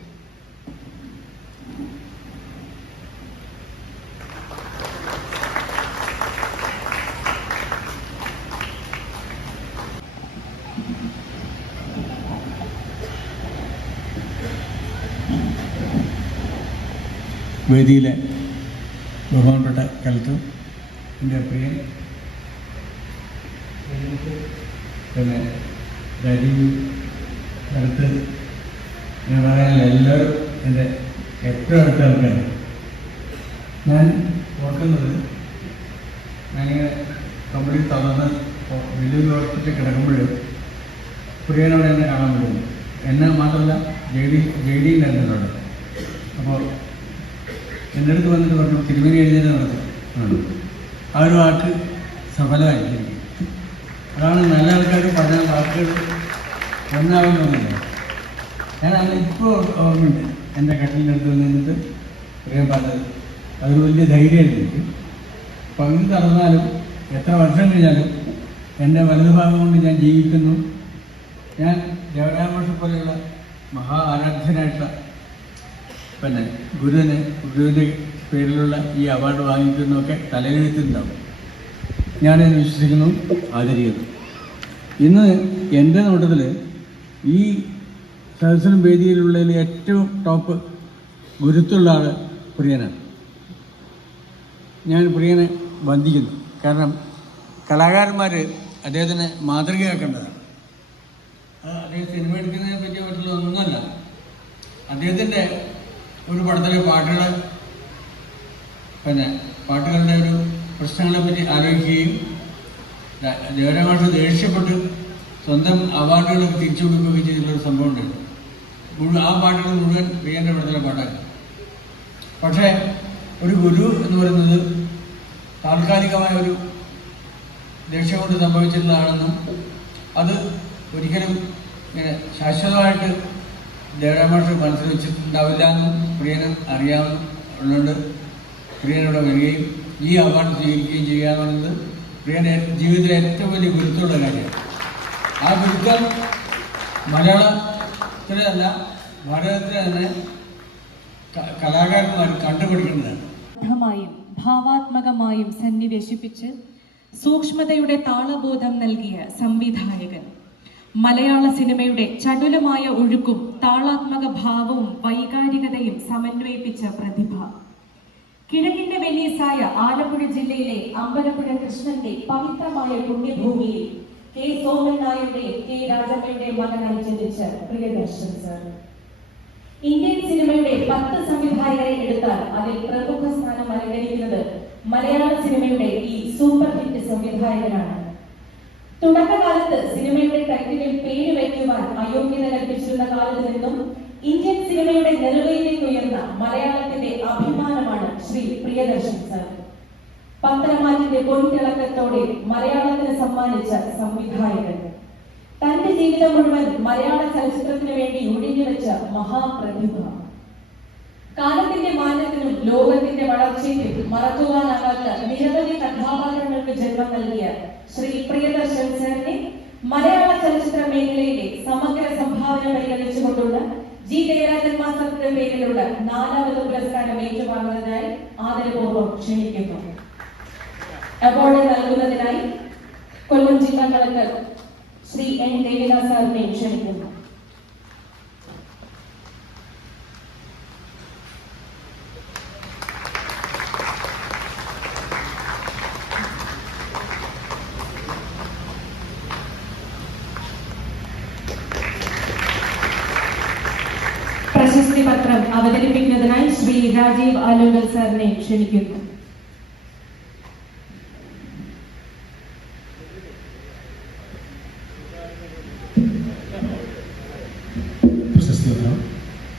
വേദിയിലെ ബഹുമാനപ്പെട്ട കളക്ടർ, എൻ്റെ പ്രിയൻ പിന്നെ രാജീവ് അടുത്ത് ഞാൻ പറയാനില്ല, എല്ലാവരും എൻ്റെ ഏറ്റവും അടുത്ത ആൾക്കാരാണ്. ഞാൻ ഓർക്കുന്നത്, ഞാനിങ്ങനെ കംപ്ലീറ്റ് തളർന്ന് വലിയൊരു ഹോസ്പിറ്റലിൽ കിടക്കുമ്പോൾ പ്രിയനോട് എന്നെ കാണാൻ പറ്റുന്നു. എന്നെ മാത്രമല്ല ജെഡിയുണ്ടായിരുന്നവരോട്. അപ്പോൾ എൻ്റെ അടുത്ത് വന്നിട്ട് പറഞ്ഞു, തിരുമേനി എഴുതിയത് നടന്നു. ആ ഒരു വാക്ക് സഫലമായിരിക്കും. അതാണ് നല്ല ആൾക്കാർ പറഞ്ഞ വാക്കുകൾ ഒന്നാവുന്നൊന്നുമില്ല. ഞാൻ ഇപ്പോൾ ഓർമ്മയുണ്ട് എൻ്റെ കട്ടിലിൻ്റെ അടുത്ത് നിന്നിട്ട് പ്രിയം പറഞ്ഞത്. അതൊരു വലിയ ധൈര്യമായിരുന്നു എനിക്ക്. പങ്ക് നടന്നാലും എത്ര വർഷം കഴിഞ്ഞാലും എൻ്റെ വലതുഭാഗം കൊണ്ട് ഞാൻ ജീവിക്കുന്നു. ഞാൻ ദേവരാജ മാഷെ പോലെയുള്ള മഹാ ആരാധ്യനായിട്ടുള്ള ഗുരുവിൻ്റെ പേരിലുള്ള ഈ അവാർഡ് വാങ്ങിക്കുന്നതൊക്കെ തലയെഴുത്തുണ്ടാവും. ഞാനത് വിശ്വസിക്കുന്നു, ആദരിക്കുന്നു. ഇന്ന് എൻ്റെ നോട്ടത്തിൽ ഈ സദസ്സിലും വേദിയിലുള്ളതിൽ ഏറ്റവും ടോപ്പ് ഗുരുത്തുള്ള ആൾ പ്രിയനാണ്. ഞാൻ പ്രിയനെ വന്ദിക്കുന്നു. കാരണം കലാകാരന്മാർ അദ്ദേഹത്തിന് മാതൃകയാക്കേണ്ടതാണ്. അദ്ദേഹം സിനിമ എടുക്കുന്നതിനെ പറ്റി മറ്റുള്ള ഒന്നുമല്ല. അദ്ദേഹത്തിൻ്റെ ഒരു പടത്തിലെ പാട്ടുകളുടെ ഒരു പ്രശ്നങ്ങളെ പറ്റി ആലോചിക്കുകയും ദേവരാജ മാഷ് ദേഷ്യപ്പെട്ട് സ്വന്തം അവാർഡുകളൊക്കെ തിരിച്ചു കൊടുക്കുകയും ചെയ്തിട്ടുള്ളൊരു സംഭവം ഉണ്ടായിരുന്നു. ആ പാട്ടുകൾ മുഴുവൻ പ്രിയൻ്റെ പടത്തിലെ പാട്ടായിരുന്നു. പക്ഷേ ഒരു ഗുരു എന്ന് പറയുന്നത് താൽക്കാലികമായ ഒരു ദേഷ്യം കൊണ്ട് സംഭവിച്ചിട്ടുള്ളതാണെന്നും അത് ഒരിക്കലും ഇങ്ങനെ ശാശ്വതമായിട്ട് ദേവരാജ മാഷ് മനസ്സിൽ വെച്ചിട്ടുണ്ടാവില്ല എന്നും പ്രിയന് അറിയാവുന്നതുകൊണ്ട് പ്രിയനോട് വരികയും ഈ അവാർഡ് സ്വീകരിക്കുകയും ചെയ്യുക എന്ന് പറയുന്നത് പ്രിയൻ്റെ ജീവിതത്തിലെ ഏറ്റവും വലിയ ഗുരുത്വമുള്ള കാര്യമാണ്. ആ ഗുരുത്വം മലയാളത്തിലല്ല ഭാരതത്തിലെ തന്നെ കലാകാരന്മാർ കണ്ടുപിടിക്കേണ്ടതാണ്. ഭാവാത്മകമായും സന്നിവേശിപ്പിച്ച് സൂക്ഷ്മതയുടെ താളബോധം നൽകിയ സംവിധായകൻ, മലയാള സിനിമയുടെ ചടുലമായ ഒഴുക്കും താളാത്മക ഭാവവും വൈകാരികതയും സമന്വയിപ്പിച്ച പ്രതിഭ, കിഴക്കിന്റെ വെനീസായ ആലപ്പുഴ ജില്ലയിലെ അമ്പലപ്പുഴ കൃഷ്ണന്റെ പവിത്രമായ പുണ്യഭൂമിയിൽ കെ സോമൻ നായരുടെയും കെ രാജമ്മയുടെയും മകനായി ജനിച്ച പ്രിയദർശൻ സർ. ഇന്ത്യൻ സിനിമയുടെ 10 സംവിധായകരെ എടുത്താൽ അതിൽ പ്രമുഖ സ്ഥാനം അലങ്കരിക്കുന്നത് മലയാള സിനിമയുടെ ഈ സൂപ്പർ ഹിറ്റ് സംവിധായകനാണ്. തുടക്കകാലത്ത് സിനിമയുടെ ടൈറ്റിലിൽ പേര് വയ്ക്കുവാൻ അയോഗ്യത കൽപ്പിച്ചിരുന്ന കാലത്ത് നിന്നും ഇന്ത്യൻ സിനിമയുടെ നെറുകയിലേക്ക് ഉയർന്ന മലയാളത്തിന്റെ അഭിമാനമാണ് ശ്രീ പ്രിയദർശൻ സർ. പത്തരമാറ്റിന്റെ പൊൻതിളക്കത്തോടെ മലയാളത്തിന് സമ്മാനിച്ച സംവിധായകൻ, തന്റെ ജീവിതം മുഴുവൻ മലയാള ചലച്ചിത്രത്തിന് വേണ്ടി ഒഴിഞ്ഞുവെച്ച മഹാപ്രതിഭ, കാലത്തിന്റെ മാറ്റത്തിനും ലോകത്തിന്റെ വളർച്ചയ്ക്കും മറക്കുവാനാകാത്ത നിരവധി കഥാപാത്രങ്ങൾക്ക് ജന്മം നൽകിയ ശ്രീ പ്രിയദർശൻ സാറിനെ മലയാള ചലച്ചിത്ര മേഖലയിലെ സമഗ്ര സംഭാവന പരിഗണിച്ചുകൊണ്ടുള്ള ജി ദേവരാജൻ മാസ്റ്ററുടെ പേരിലുള്ള 4ാമത് പുരസ്കാരം ഏറ്റുവാങ്ങുന്നതിനായി ആദരപൂർവ്വം ക്ഷണിക്കുന്നു. അവാർഡ് നൽകുന്നതിനായി കൊല്ലം ജില്ലാ കളക്ടർ ശ്രീ എൻ ദേവിദാസ് സാറിനെ ക്ഷണിക്കുന്നു. പ്രശസ്തി പത്രം അവതരിപ്പിക്കുന്നതിനായി ശ്രീ രാജീവ് ആലുങ്കൽ സാറിനെ ക്ഷണിക്കുന്നു.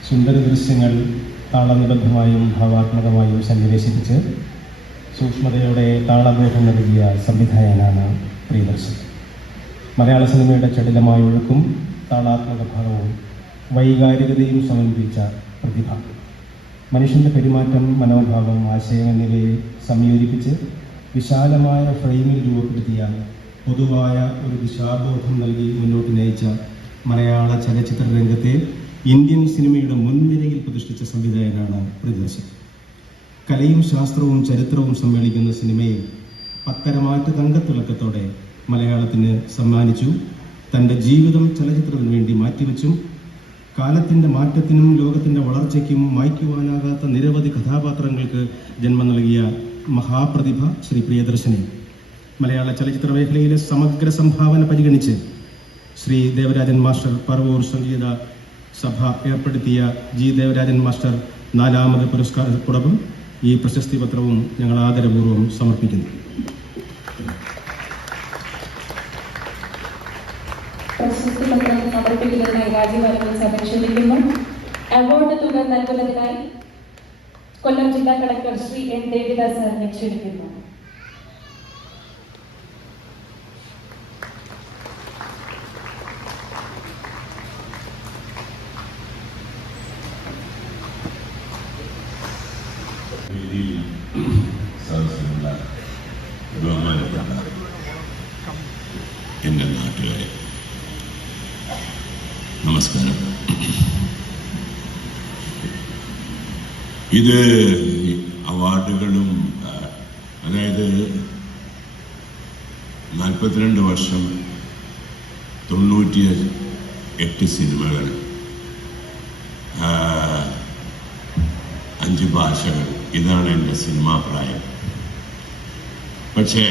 സുന്ദര ദൃശ്യങ്ങൾ താളനിബദ്ധമായും ഭാവാത്മകമായും സന്നിവേശിപ്പിച്ച് സൂക്ഷ്മതയോടെ താളബോധം നൽകിയ സംവിധായകനാണ് പ്രിയദർശൻ. മലയാള സിനിമയുടെ ചടുലമായ ഒഴുക്കും താളാത്മക ഭാവവും വൈകാരികതയും സമന്വയിച്ച പ്രതിഭ, മനുഷ്യൻ്റെ പെരുമാറ്റം, മനോഭാവം, ആശയം എന്നിവയെ സംയോജിപ്പിച്ച് വിശാലമായ ഫ്രെയിമിൽ രൂപപ്പെടുത്തിയ പൊതുവായ ഒരു ദിശാബോധം നൽകി മുന്നോട്ട് നയിച്ച മലയാള ചലച്ചിത്ര രംഗത്തെ ഇന്ത്യൻ സിനിമയുടെ മുൻനിരയിൽ പ്രതിഷ്ഠിച്ച സംവിധായകനാണ് പ്രിയദർശൻ. കലയും ശാസ്ത്രവും ചരിത്രവും സമ്മേളിക്കുന്ന സിനിമയെ പത്തരമാറ്റ് തങ്കത്തിളക്കത്തോടെ മലയാളത്തിന് സമ്മാനിച്ചു. തൻ്റെ ജീവിതം ചലച്ചിത്രത്തിന് വേണ്ടി മാറ്റിവെച്ചും കാലത്തിൻ്റെ മാറ്റത്തിനും ലോകത്തിൻ്റെ വളർച്ചയ്ക്കും മായ്ക്കുവാനാകാത്ത നിരവധി കഥാപാത്രങ്ങൾക്ക് ജന്മം നൽകിയ മഹാപ്രതിഭ ശ്രീ പ്രിയദർശനെ മലയാള ചലച്ചിത്ര മേഖലയിലെ സമഗ്ര സംഭാവന പരിഗണിച്ച് ശ്രീ ദേവരാജൻ മാസ്റ്റർ പറവൂർ സംഗീത സഭ ഏർപ്പെടുത്തിയ ജി ദേവരാജൻ മാസ്റ്റർ 4ാമത് പുരസ്കാരത്തോടൊപ്പം ഈ പ്രശസ്തി പത്രവും ഞങ്ങൾ ആദരപൂർവ്വം സമർപ്പിക്കുന്നു. പ്രശസ്തി പത്രം സമർപ്പിക്കുന്നതിനായി രാജീവ് ആലുങ്കൽ സാറിനെ ക്ഷണിക്കുന്നു. അവാർഡ് തുക നൽകുന്നതിനായി കൊല്ലം ജില്ലാ കളക്ടർ ശ്രീ എൻ ദേവിദാസ് സാറിനെ ക്ഷണിക്കുന്നു. നമസ്കാരം. ഇത് അവാർഡുകളും അതായത് 42 വർഷം 98 സിനിമകൾ 5 ഭാഷകൾ, ഇതാണ് എൻ്റെ സിനിമാ പ്രായം. പക്ഷേ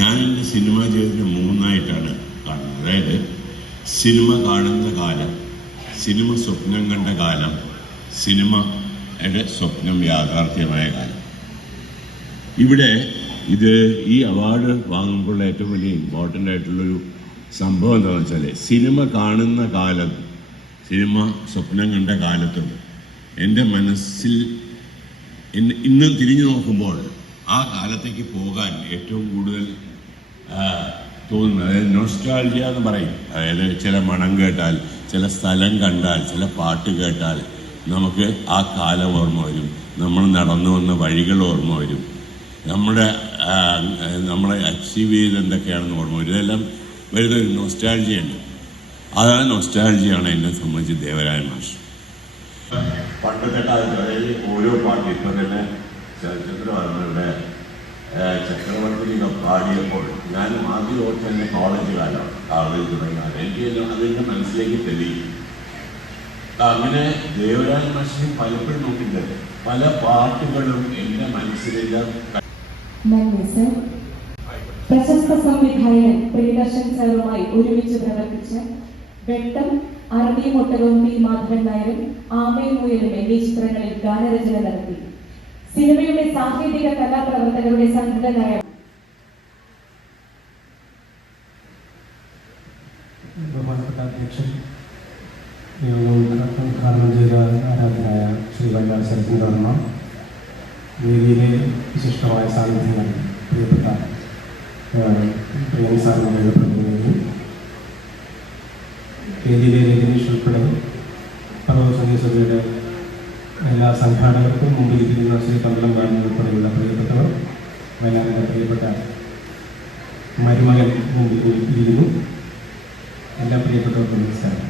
ഞാൻ എൻ്റെ സിനിമാ ജീവിതത്തിന് 3ആയിട്ടാണ് കാണുന്നത്. അതായത് സിനിമ കാണുന്ന കാലം, സിനിമ സ്വപ്നം കണ്ട കാലം, സിനിമയുടെ സ്വപ്നം യാഥാർത്ഥ്യമായ കാലം. ഇവിടെ ഈ അവാർഡ് വാങ്ങുമ്പോൾ ഏറ്റവും വലിയ ഇമ്പോർട്ടൻ്റ് ആയിട്ടുള്ളൊരു സംഭവം എന്താണെന്ന് വെച്ചാൽ, സിനിമ കാണുന്ന കാലം, സിനിമ സ്വപ്നം കണ്ട കാലത്തും എൻ്റെ മനസ്സിൽ ഇന്ന് തിരിഞ്ഞു നോക്കുമ്പോൾ ആ കാലത്തേക്ക് പോകാൻ ഏറ്റവും കൂടുതൽ തോന്നുന്നത്, അതായത് നൊസ്റ്റാൾജിയ എന്ന് പറയും. അതായത് ചില മണം കേട്ടാൽ, ചില സ്ഥലം കണ്ടാൽ, ചില പാട്ട് കേട്ടാൽ നമുക്ക് ആ കാലം ഓർമ്മ വരും, നമ്മൾ നടന്നു വന്ന വഴികൾ ഓർമ്മ വരും, നമ്മളെ അച്ചീവ് ചെയ്ത് എന്തൊക്കെയാണെന്ന് ഓർമ്മ വരും. ഇതെല്ലാം വരുന്നൊരു നൊസ്റ്റാൾജിയുണ്ട്. ആ നൊസ്റ്റാൾജിയാണ് എന്നെ സംബന്ധിച്ച് ദേവരായ മാഷ്. പണ്ടത്തെ കാലത്ത്, അതായത് ഓരോ പാട്ട് ഇപ്പം തന്നെ ചലച്ചിത്രവർമ്മയുടെ ചക്രവർത്തി പാടിയപ്പോൾ ഞാൻ ആദ്യം ഓർത്ത് തന്നെ കോളേജ് കാലമാണ്, കോളേജ് തുടങ്ങിയാണ്. എനിക്ക് അതിൻ്റെ മനസ്സിലേക്ക് തെളിയും. അങ്ങനെ ദേവരായ മാഷിനെ പലപ്പോഴും നോക്കിയിട്ടുണ്ട്. പല പാട്ടുകളും എൻ്റെ മനസ്സിലില്ല. നന്ദി സർ. പ്രശസ്ത സംവിധായകൻ പ്രിയദർശൻ സാറുമായി ഒരുമിച്ച് പ്രവർത്തിച്ച വെട്ടം, അറബിയും ഒട്ടകവും പി മാധവൻ നായരും ആമയും മുയലും എന്നീ ചിത്രങ്ങളിൽ ഗാനരചന നടത്തി. സിനിമയുടെ സാങ്കേതിക കലാപ്രവർത്തകരുടെ സംഘടനയായ ബഹുമാനപ്പെട്ട അധ്യക്ഷൻ, ഉദ്ഘാടനം ചെയ്ത ആരാധനായ ശ്രീ വല്ലാർ ശരത്ചന്ദ്ര വർമ്മ, വേദിയിലെ വിശിഷ്ടമായ സാന്നിധ്യങ്ങൾ, പ്രിയപ്പെട്ട പ്രേമി സാറിനുള്ള പ്രതിനിധി, വേദിയിലെ രജനീഷ് ഉൾപ്പെടെ പറവൂർ സംഗീതസഭയുടെ എല്ലാ സംഘാടകർക്കും, മുമ്പിലിരിക്കുന്ന ശ്രീ പന്തളം ബാലൻ ഉൾപ്പെടെയുള്ള പ്രിയപ്പെട്ടവർ, വയനാടിൻ്റെ പ്രിയപ്പെട്ട മരുമകൻ മുമ്പിൽ ഇരിക്കുന്നു, എല്ലാ പ്രിയപ്പെട്ടവർക്കും നമസ്കാരം.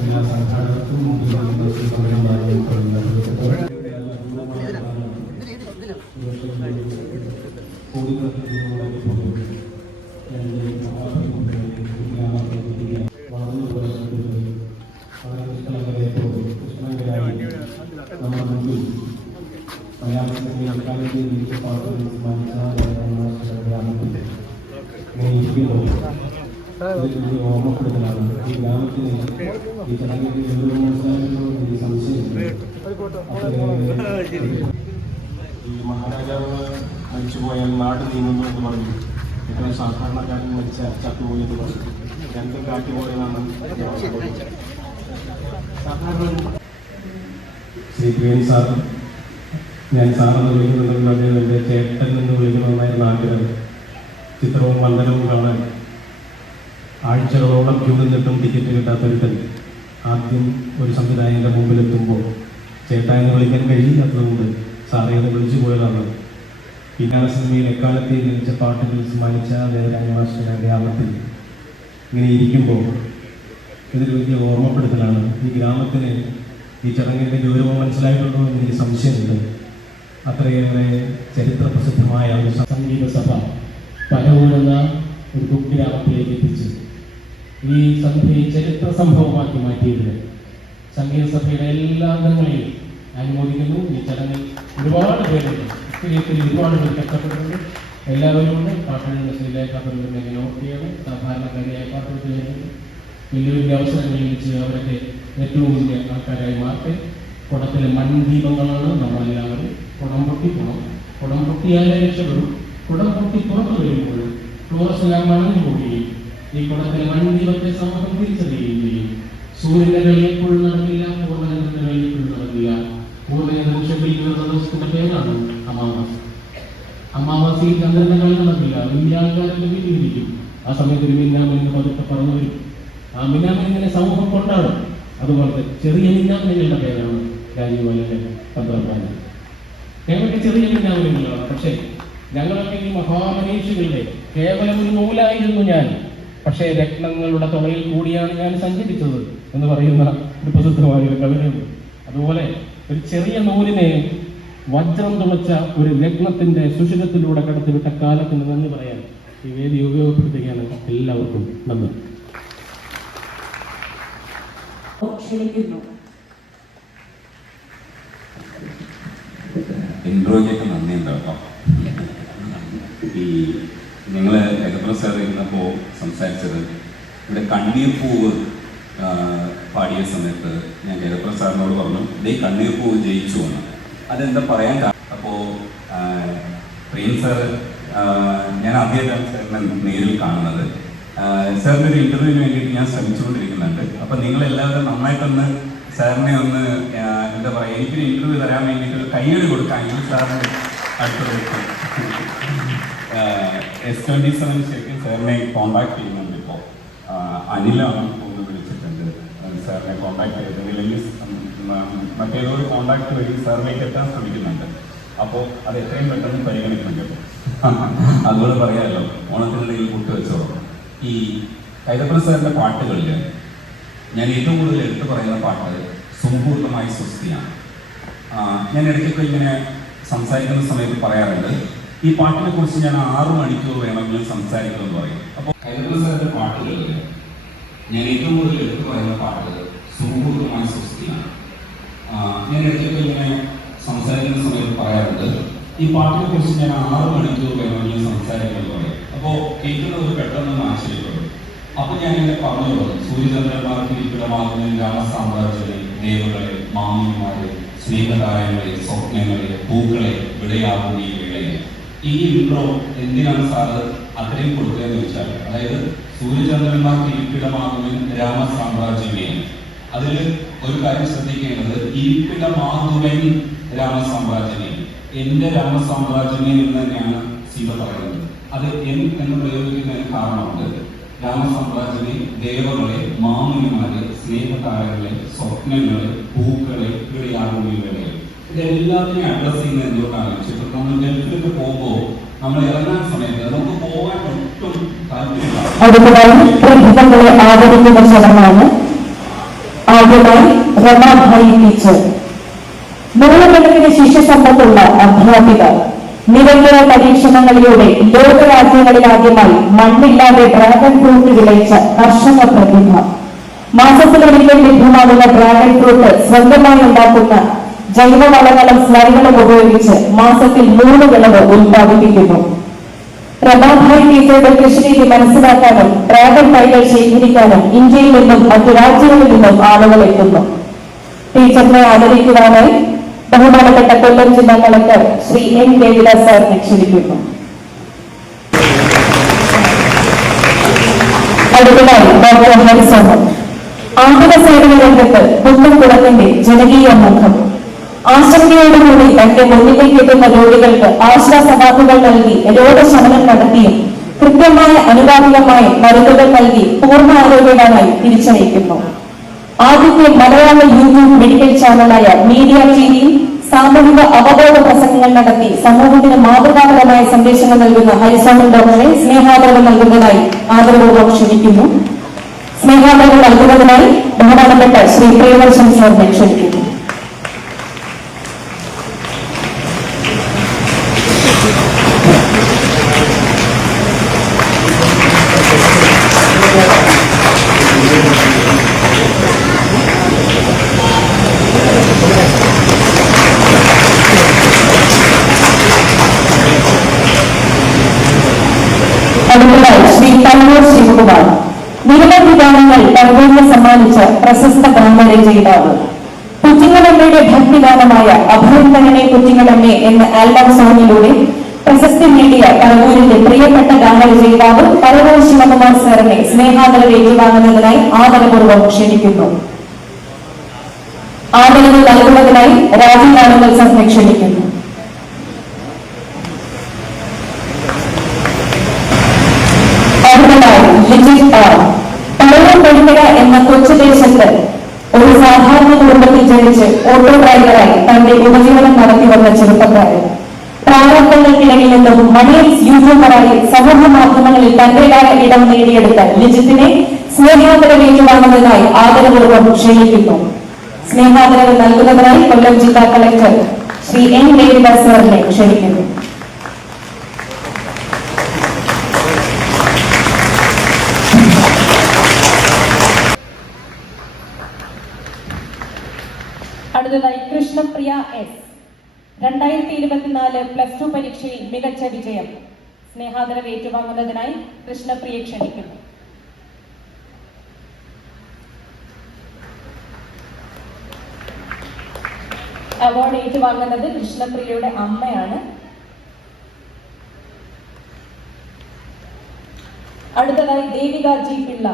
എല്ലാ സംഘാടകർക്കും മുമ്പിലിരിക്കുന്ന ശ്രീ പന്തളം ബാലൻ ഉൾപ്പെടെയുള്ള പ്രിയപ്പെട്ടവർ, നമ്മുടെ മുമ്പിൽ മലയാളത്തിലെ അക്കാലത്തെ പാട്ടുകൾ ഗ്രാമത്തിൽ ഇതിൻ്റെ ഓർമ്മപ്പെടുത്തലാണ്. ഈ ഗ്രാമത്തിന് ഈ ചടങ്ങിൽ ഈ സംശയം, ഈ മഹാരാജാവ് മരിച്ചുപോയാൽ നാട് നീങ്ങുന്നു എന്ന് പറഞ്ഞു. ഏറ്റവും സാധാരണക്കാരൻ ചത്തുപോയെന്ന് പറഞ്ഞു. രണ്ടും കാറ്റുപോയതാണ് സാധാരണ. ശ്രീ പ്രേം സാർ, ഞാൻ സാറെന്ന് വിളിക്കുന്നുണ്ടെങ്കിൽ എൻ്റെ ചേട്ടൻ എന്ന് വിളിക്കണമെന്നായിരുന്നു ആഗ്രഹം. ചിത്രവും വന്ദനവും കാണാൻ ആഴ്ചകളോളം ക്യൂ നിന്നിട്ടും ടിക്കറ്റ് കിട്ടാത്തൊരുത്തൻ ആദ്യം ഒരു സംവിധായകൻ്റെ മുമ്പിലെത്തുമ്പോൾ ചേട്ടാ എന്ന് വിളിക്കാൻ കഴിയില്ലാത്തതുകൊണ്ട് സാറേ എന്ന് വിളിച്ചു പോയതാണ്. പിന്നാല സിനിമയിൽ എക്കാലത്തെ ലഭിച്ച പാട്ടുകൾ സമ്മാനിച്ച ദേവരായ മാഷിന്റെ ഗ്രാമത്തിൽ ഇങ്ങനെ ഇരിക്കുമ്പോൾ ഇതൊരു വലിയ ഓർമ്മപ്പെടുത്തലാണ്. ഈ ഗ്രാമത്തിന് ഈ ചടങ്ങിൻ്റെ ഗൗരവം മനസ്സിലായിട്ടുണ്ടോ എന്നൊരു സംശയമുണ്ട്. അത്രയേറെ ചരിത്ര പ്രസിദ്ധമായ ഒരു സംഗീത സഭ പരവൂരെന്ന ഒരു കുഗ്രാമത്തിലേക്ക് എത്തിച്ചു. ഈ സന്ധ്യയെ ചരിത്ര സംഭവമാക്കി മാറ്റിയത് സംഗീത സഭയുടെ എല്ലാ അംഗങ്ങളെയും അനുമോദിക്കുന്നു. ഈ ചടങ്ങിൽ ഒരുപാട് പേരുണ്ട്, ഒത്തിരി ഒരുപാട് പേർ കഷ്ടപ്പെട്ടിട്ടുണ്ട്. എല്ലാവരും കൊണ്ട് പാട്ടുകളുടെ ശ്രീലേഖാപുരത്തിനെ നോക്കിയാണ് സാധാരണക്കാരിയായ പാട്ടുകൾ വരുന്നത്. വലിയ വലിയ അവസരങ്ങളിൽ വെച്ച് അവരൊക്കെ ഏറ്റവും വലിയ ആൾക്കാരായി മാറ്റി. കുടത്തിലെ മൺദീപങ്ങളാണ് നമ്മളെല്ലാവരും. കുടം പൊട്ടിയാലേ രക്ഷപ്പെടും. കുടം പൊട്ടി പുറത്തു വരുമ്പോൾ ക്ലോറസെല്ലാം മണഞ്ഞു പോവുകയും ഈ കുടത്തിലെ മൺദീപത്തെ സമൂഹം തിരിച്ചറിയുകയും ചെയ്യും. സൂര്യന്റെ കളി എപ്പോഴും നടക്കില്ല, പൂർണ്ണചന്ദ്രന്റെ കളി എപ്പോഴും നടക്കില്ല. പൂർണ്ണചന്ദ്രൻ ക്ഷമിക്കുന്ന ദിവസത്തിന്റെ പേരാണ് അമാവാസി. അമാവാസിയിൽ ചന്ദ്രന്റെ കളി നടക്കില്ല. വലിയ ആൾക്കാരുടെ വീട്ടിലിരിക്കും. ആ സമയത്ത് ഒരു മിന്നാമിന് പതുക്കെ പറഞ്ഞു വരും. ആ മിന്നാമിനെ സമൂഹം കൊണ്ടാടും. അതുപോലത്തെ ചെറിയ മിന്നാമിനുകളുടെ പേരാണ് രാജീവാലയുടെ പന്ത്രണ്ടാണ്. ഞങ്ങൾക്ക് ചെറിയ മിന്നാമിനുകളാണ്. പക്ഷേ ഞങ്ങളൊക്കെ ഈ മഹാമനീഷികളുടെ കേവലം ഒരു നൂലായിരുന്നു ഞാൻ. പക്ഷേ രത്നങ്ങളുടെ തുണയിൽ കൂടിയാണ് ഞാൻ സഞ്ചരിച്ചത് എന്ന് പറയുന്ന ഒരു പ്രസിദ്ധമായ ഒരു കവിതയുണ്ട്. അതുപോലെ ഒരു ചെറിയ നൂലിനെ വജ്രം തുളച്ച ഒരു രത്നത്തിന്റെ സുഷിരത്തിലൂടെ കടത്തിവിട്ട കാലത്തിന് നന്ദി പറയാൻ ഈ വേദി ഉപയോഗപ്പെടുത്തുകയാണ്. എല്ലാവർക്കും നന്ദി. ഇൻട്രോയ്ക്കൊക്കെ നന്ദിയുണ്ട് കേട്ടോ. ഈ നിങ്ങൾ എഗപ്രസ് സാർ ഇരുന്നപ്പോൾ സംസാരിച്ചത് ഇവിടെ കണ്ണീർ പൂവ് പാടിയ സമയത്ത് ഞാൻ എഗപ്രസ് സാറിനോട് പറഞ്ഞു ഇതേ കണ്ണീർ പൂവ് ജയിച്ചു എന്ന്. അതെന്താ പറയാൻ കാരണം, അപ്പോൾ പ്രിയൻ സാർ ഞാൻ ആദ്യമായിട്ടാണ് സാറിനെ നേരിൽ കാണുന്നത്. സാറിൻ്റെ ഒരു ഇൻ്റർവ്യൂവിന് വേണ്ടിയിട്ട് ഞാൻ ശ്രമിച്ചുകൊണ്ടിരിക്കുന്നുണ്ട്. അപ്പം നിങ്ങളെല്ലാവരും നന്നായിട്ടൊന്ന് സാറിനെ ഒന്ന് എന്താ പറയുക, എനിക്കൊരു ഇൻ്റർവ്യൂ തരാൻ വേണ്ടിയിട്ട് ഒരു കൈയ്യടി കൊടുക്കാമെങ്കിൽ സാറിന് അടുത്ത S27 ശരിക്കും സാറിനെ കോൺടാക്ട് ചെയ്യുന്നുണ്ട്. ഇപ്പോൾ അനിലാണ് ഒന്ന് വിളിച്ചിട്ടുണ്ട് സാറിനെ കോൺടാക്ട് ചെയ്തില്ലെങ്കിൽ മറ്റേതൊരു കോൺടാക്ട് വഴി സാറിലേക്ക് എത്താൻ ശ്രമിക്കുന്നുണ്ട്. അപ്പോൾ അത് എത്രയും പെട്ടെന്ന് പരിഗണിക്കണം കേട്ടോ. അതുകൊണ്ട് പറയാമല്ലോ, ഓണത്തിനിടയിൽ കൂട്ടുവെച്ചോളൂ. ഈ കൈതപ്രസാദ് സാറിൻ്റെ പാട്ടുകളിൽ ഞാൻ ഏറ്റവും കൂടുതൽ എടുത്തു പറയുന്ന പാട്ട് സുമുഹൂർത്തമായി സ്വസ്തിയാണ്. ഞാൻ ഇടയ്ക്കൊക്കെ ഇങ്ങനെ സംസാരിക്കുന്ന സമയത്ത് പറയാറുണ്ട്, ഈ പാട്ടിനെ കുറിച്ച് ഞാൻ 6 മണിക്കൂർ വേണമെങ്കിലും സംസാരിക്കുമെന്ന് പറയും. അപ്പോൾ കൈതപ്രസാദിന്റെ പാട്ടുകളിൽ ഞാൻ ഏറ്റവും കൂടുതൽ എടുത്തു പറയുന്ന പാട്ട് സുമുഹൂർത്തമായി സ്വസ്തിയാണ്. ഞാൻ ഇടയ്ക്കൊക്കെ ഇങ്ങനെ സംസാരിക്കുന്ന സമയത്ത് പറയാറുണ്ട്, ഈ പാട്ടിനെ കുറിച്ച് ഞാൻ 6 മണിക്കൂർ വേണമെങ്കിലും സംസാരിക്കുമെന്ന് പറയും. അപ്പോൾ കേൾക്കുന്നവർ പെട്ടെന്ന് ആശ്ചര്യപ്പെടും. അപ്പൊ ഞാൻ ഇങ്ങനെ പറഞ്ഞോളൂ, സൂര്യചന്ദ്രന്മാർക്ക് ഇരിപ്പിടമാകുന്ന രാമസാമ്രാജ്യങ്ങളെ, ദേവകളെ, മാമിമാരെ, സ്നേഹതാരങ്ങളെ, സ്വപ്നങ്ങളെ, പൂക്കളെ, വിളയാകുന്ന ഈ വേളയിൽ ഈ ഇൻട്രോ എന്തിനാണ് സാറ് അത്രയും കൊടുത്തതെന്ന് വെച്ചാൽ, അതായത് സൂര്യചന്ദ്രന്മാർക്ക് ഇരിപ്പിടമാകുന്ന രാമസാമ്രാജ്യമേ, അതിൽ ഒരു കാര്യം ശ്രദ്ധിക്കേണ്ടത് ഇരിപ്പിടമാകുവൻ രാമസാമ്രാജ്യമേ, എന്റെ രാമസാമ്രാജ്യമേ എന്ന് തന്നെയാണ് സീത പറയുന്നത്. അത് എന്ന് പ്രയോഗിക്കുന്നതിന് കാരണമുണ്ട്. രാമസാമ്രാജ്യമേ, ദേവകളെ, മാമുനിമാരെ, സ്നേഹതാരങ്ങളെ, സ്വപ്നങ്ങളെ, പൂക്കളെ, ഇടയാകുന്നവരെ, ഇതെല്ലാത്തിനെയും അഡ്രസ് ചെയ്യുന്നത് എന്തുകൊണ്ടാണെന്ന് വെച്ചിട്ട് നമ്മൾ ഗൾഫിലൊക്കെ പോകുമ്പോൾ നമ്മൾ ഇറങ്ങാൻ സമയത്ത് നമുക്ക് പോകാൻ ഒട്ടും താല്പര്യമില്ല. അടുത്തതായി പ്രതിഭകളെ ആദരിക്കുന്ന ചടങ്ങാണ്. ആദ്യമായി രമാഭായി ടീച്ചർ, നൂറുകണക്കിന് ശിഷ്യസമ്പത്തുള്ള അധ്യാപിക, നിരന്തര പരീക്ഷണങ്ങളിലൂടെ ലോകരാജ്യങ്ങളിലാദ്യമായി മണ്ണില്ലാതെ ഡ്രാഗൺ ഫ്രൂട്ട് വിളയിച്ച കർഷക പ്രതിഭ, മാസത്തിലൊരിക്കൽ ലഭ്യമാകുന്ന ഡ്രാഗൺ ഫ്രൂട്ട് സ്വന്തമായി ഉണ്ടാക്കുന്ന ജൈവവളങ്ങളും സ്ലറികളും ഉപയോഗിച്ച് മാസത്തിൽ 3 വിളവ് ഉത്പാദിപ്പിക്കുന്നു. രമാഭായി ടീച്ചറുടെ കൃഷിരീതി മനസ്സിലാക്കാനും ഡ്രാഗൺ തൈകൾ ശേഖരിക്കാനും ഇന്ത്യയിൽ നിന്നും മറ്റു രാജ്യങ്ങളിൽ നിന്നും ആളുകൾ എത്തുന്നു. ടീച്ചറിനെ ആദരിക്കുവാനായി ബഹുമാനപ്പെട്ട കൊല്ലം ജില്ലാ കളക്ടർ ശ്രീ എൻ ദേവിദാസ് സാറിനെ ക്ഷണിക്കുന്നു. അടുത്തതായി ഡോക്ടർ ഹരിസോമൻ, ആതുര സേവന രംഗത്ത് കുന്നംകുളത്തിന്റെ ജനകീയ മുഖം, ആശങ്കയോടുകൂടി തന്റെ മുന്നിലേക്ക് എത്തുന്ന രോഗികൾക്ക് ആശ്വാസവാക്കുകൾ നൽകി രോഗശമനം നടത്തിയും കൃത്യമായ അനുപാതികമായി മരുന്നുകൾ നൽകി പൂർണ്ണ ആരോഗ്യവാനായി തിരിച്ചയക്കുന്നു. ആദ്യത്തെ മലയാള യൂട്യൂബ് മെഡിക്കൽ ചാനലായ മീഡിയ ടിവിയിൽ സാമൂഹിക അവബോധ പ്രസംഗങ്ങൾ നടത്തി സമൂഹത്തിന് മാതൃകാപരമായ സന്ദേശങ്ങൾ നൽകുന്ന ഹരിസോമൻ ഡോക്ടറെ സ്നേഹാദരവ് നൽകുന്നതായി ആദരപൂർവ്വം ക്ഷണിക്കുന്നു. സ്നേഹാദരവ് നൽകുന്നതിനായി ബഹുമാനപ്പെട്ട ശ്രീ പ്രിയദർശൻ സാറിനെ ക്ഷണിക്കുന്നു. അടുത്തതായി ശ്രീ തന്നൂർ ശിവകുമാർ, നിരവധി ഗാനങ്ങൾ തന്നൂരിന് സമ്മാനിച്ച പ്രശസ്ത ഗാനരചയിതാവ്, കുറ്റിങ്ങളമ്മയുടെ ഭക്തിഗാനമായ അഭയങ്കരനെ കുറ്റിങ്ങളമ്മേ എന്ന ആൽബം സോങ്ങിലൂടെ പ്രശസ്തി നേടിയ കണ്ണൂരിന്റെ പ്രിയപ്പെട്ട ഗാനരചയിതാവ് തന്നൂർ ശിവകുമാർ സാറിനെ സ്നേഹാദരവ് ഏറ്റുവാങ്ങുന്നതിനായി ആദരപൂർവ്വം ക്ഷണിക്കുന്നു. ആദരവ് നൽകുന്നതിനായി രാജീവ് സാറിനെ ക്ഷണിക്കുന്നു. പഴയ എന്ന കൊച്ചുദേശത്ത് ഒരു സാധാരണ കുടുംബത്തിൽ ജനിച്ച് ഓട്ടോ ഡ്രൈവറായി തന്റെ ഉപജീവനം നടത്തി വന്ന ചെറുപ്പക്കാരൻ പ്രാരാബ്ദങ്ങൾക്കിടയിൽ മേഖലയിൽ നിന്നും മണിയൻസ് യൂട്യൂബറായി സമൂഹ മാധ്യമങ്ങളിൽ തന്റേതായ ഇടം നേടിയെടുത്ത ലിജിത്തിനെ സ്നേഹാദരവ് ഏറ്റുവാങ്ങുന്നതിനായി ആദരപൂർവ്വം ക്ഷണിക്കുന്നു. സ്നേഹാദരവ് നൽകുന്നതിനായി കൊല്ലം ജില്ലാ കളക്ടർ ശ്രീ എൻ ദേവിദാസ് സാറിനെ ക്ഷണിക്കുന്നു. അടുത്തതായി കൃഷ്ണപ്രിയ എസ് 2024 +2 പരീക്ഷയിൽ മികച്ച വിജയം. സ്നേഹാദരവ് ഏറ്റുവാങ്ങുന്നതിനായി കൃഷ്ണപ്രിയെ ക്ഷണിക്കുന്നു. അവാർഡ് ഏറ്റുവാങ്ങുന്നത് കൃഷ്ണപ്രിയയുടെ അമ്മയാണ്. അടുത്തതായി ദേവിക ജി പിള്ള.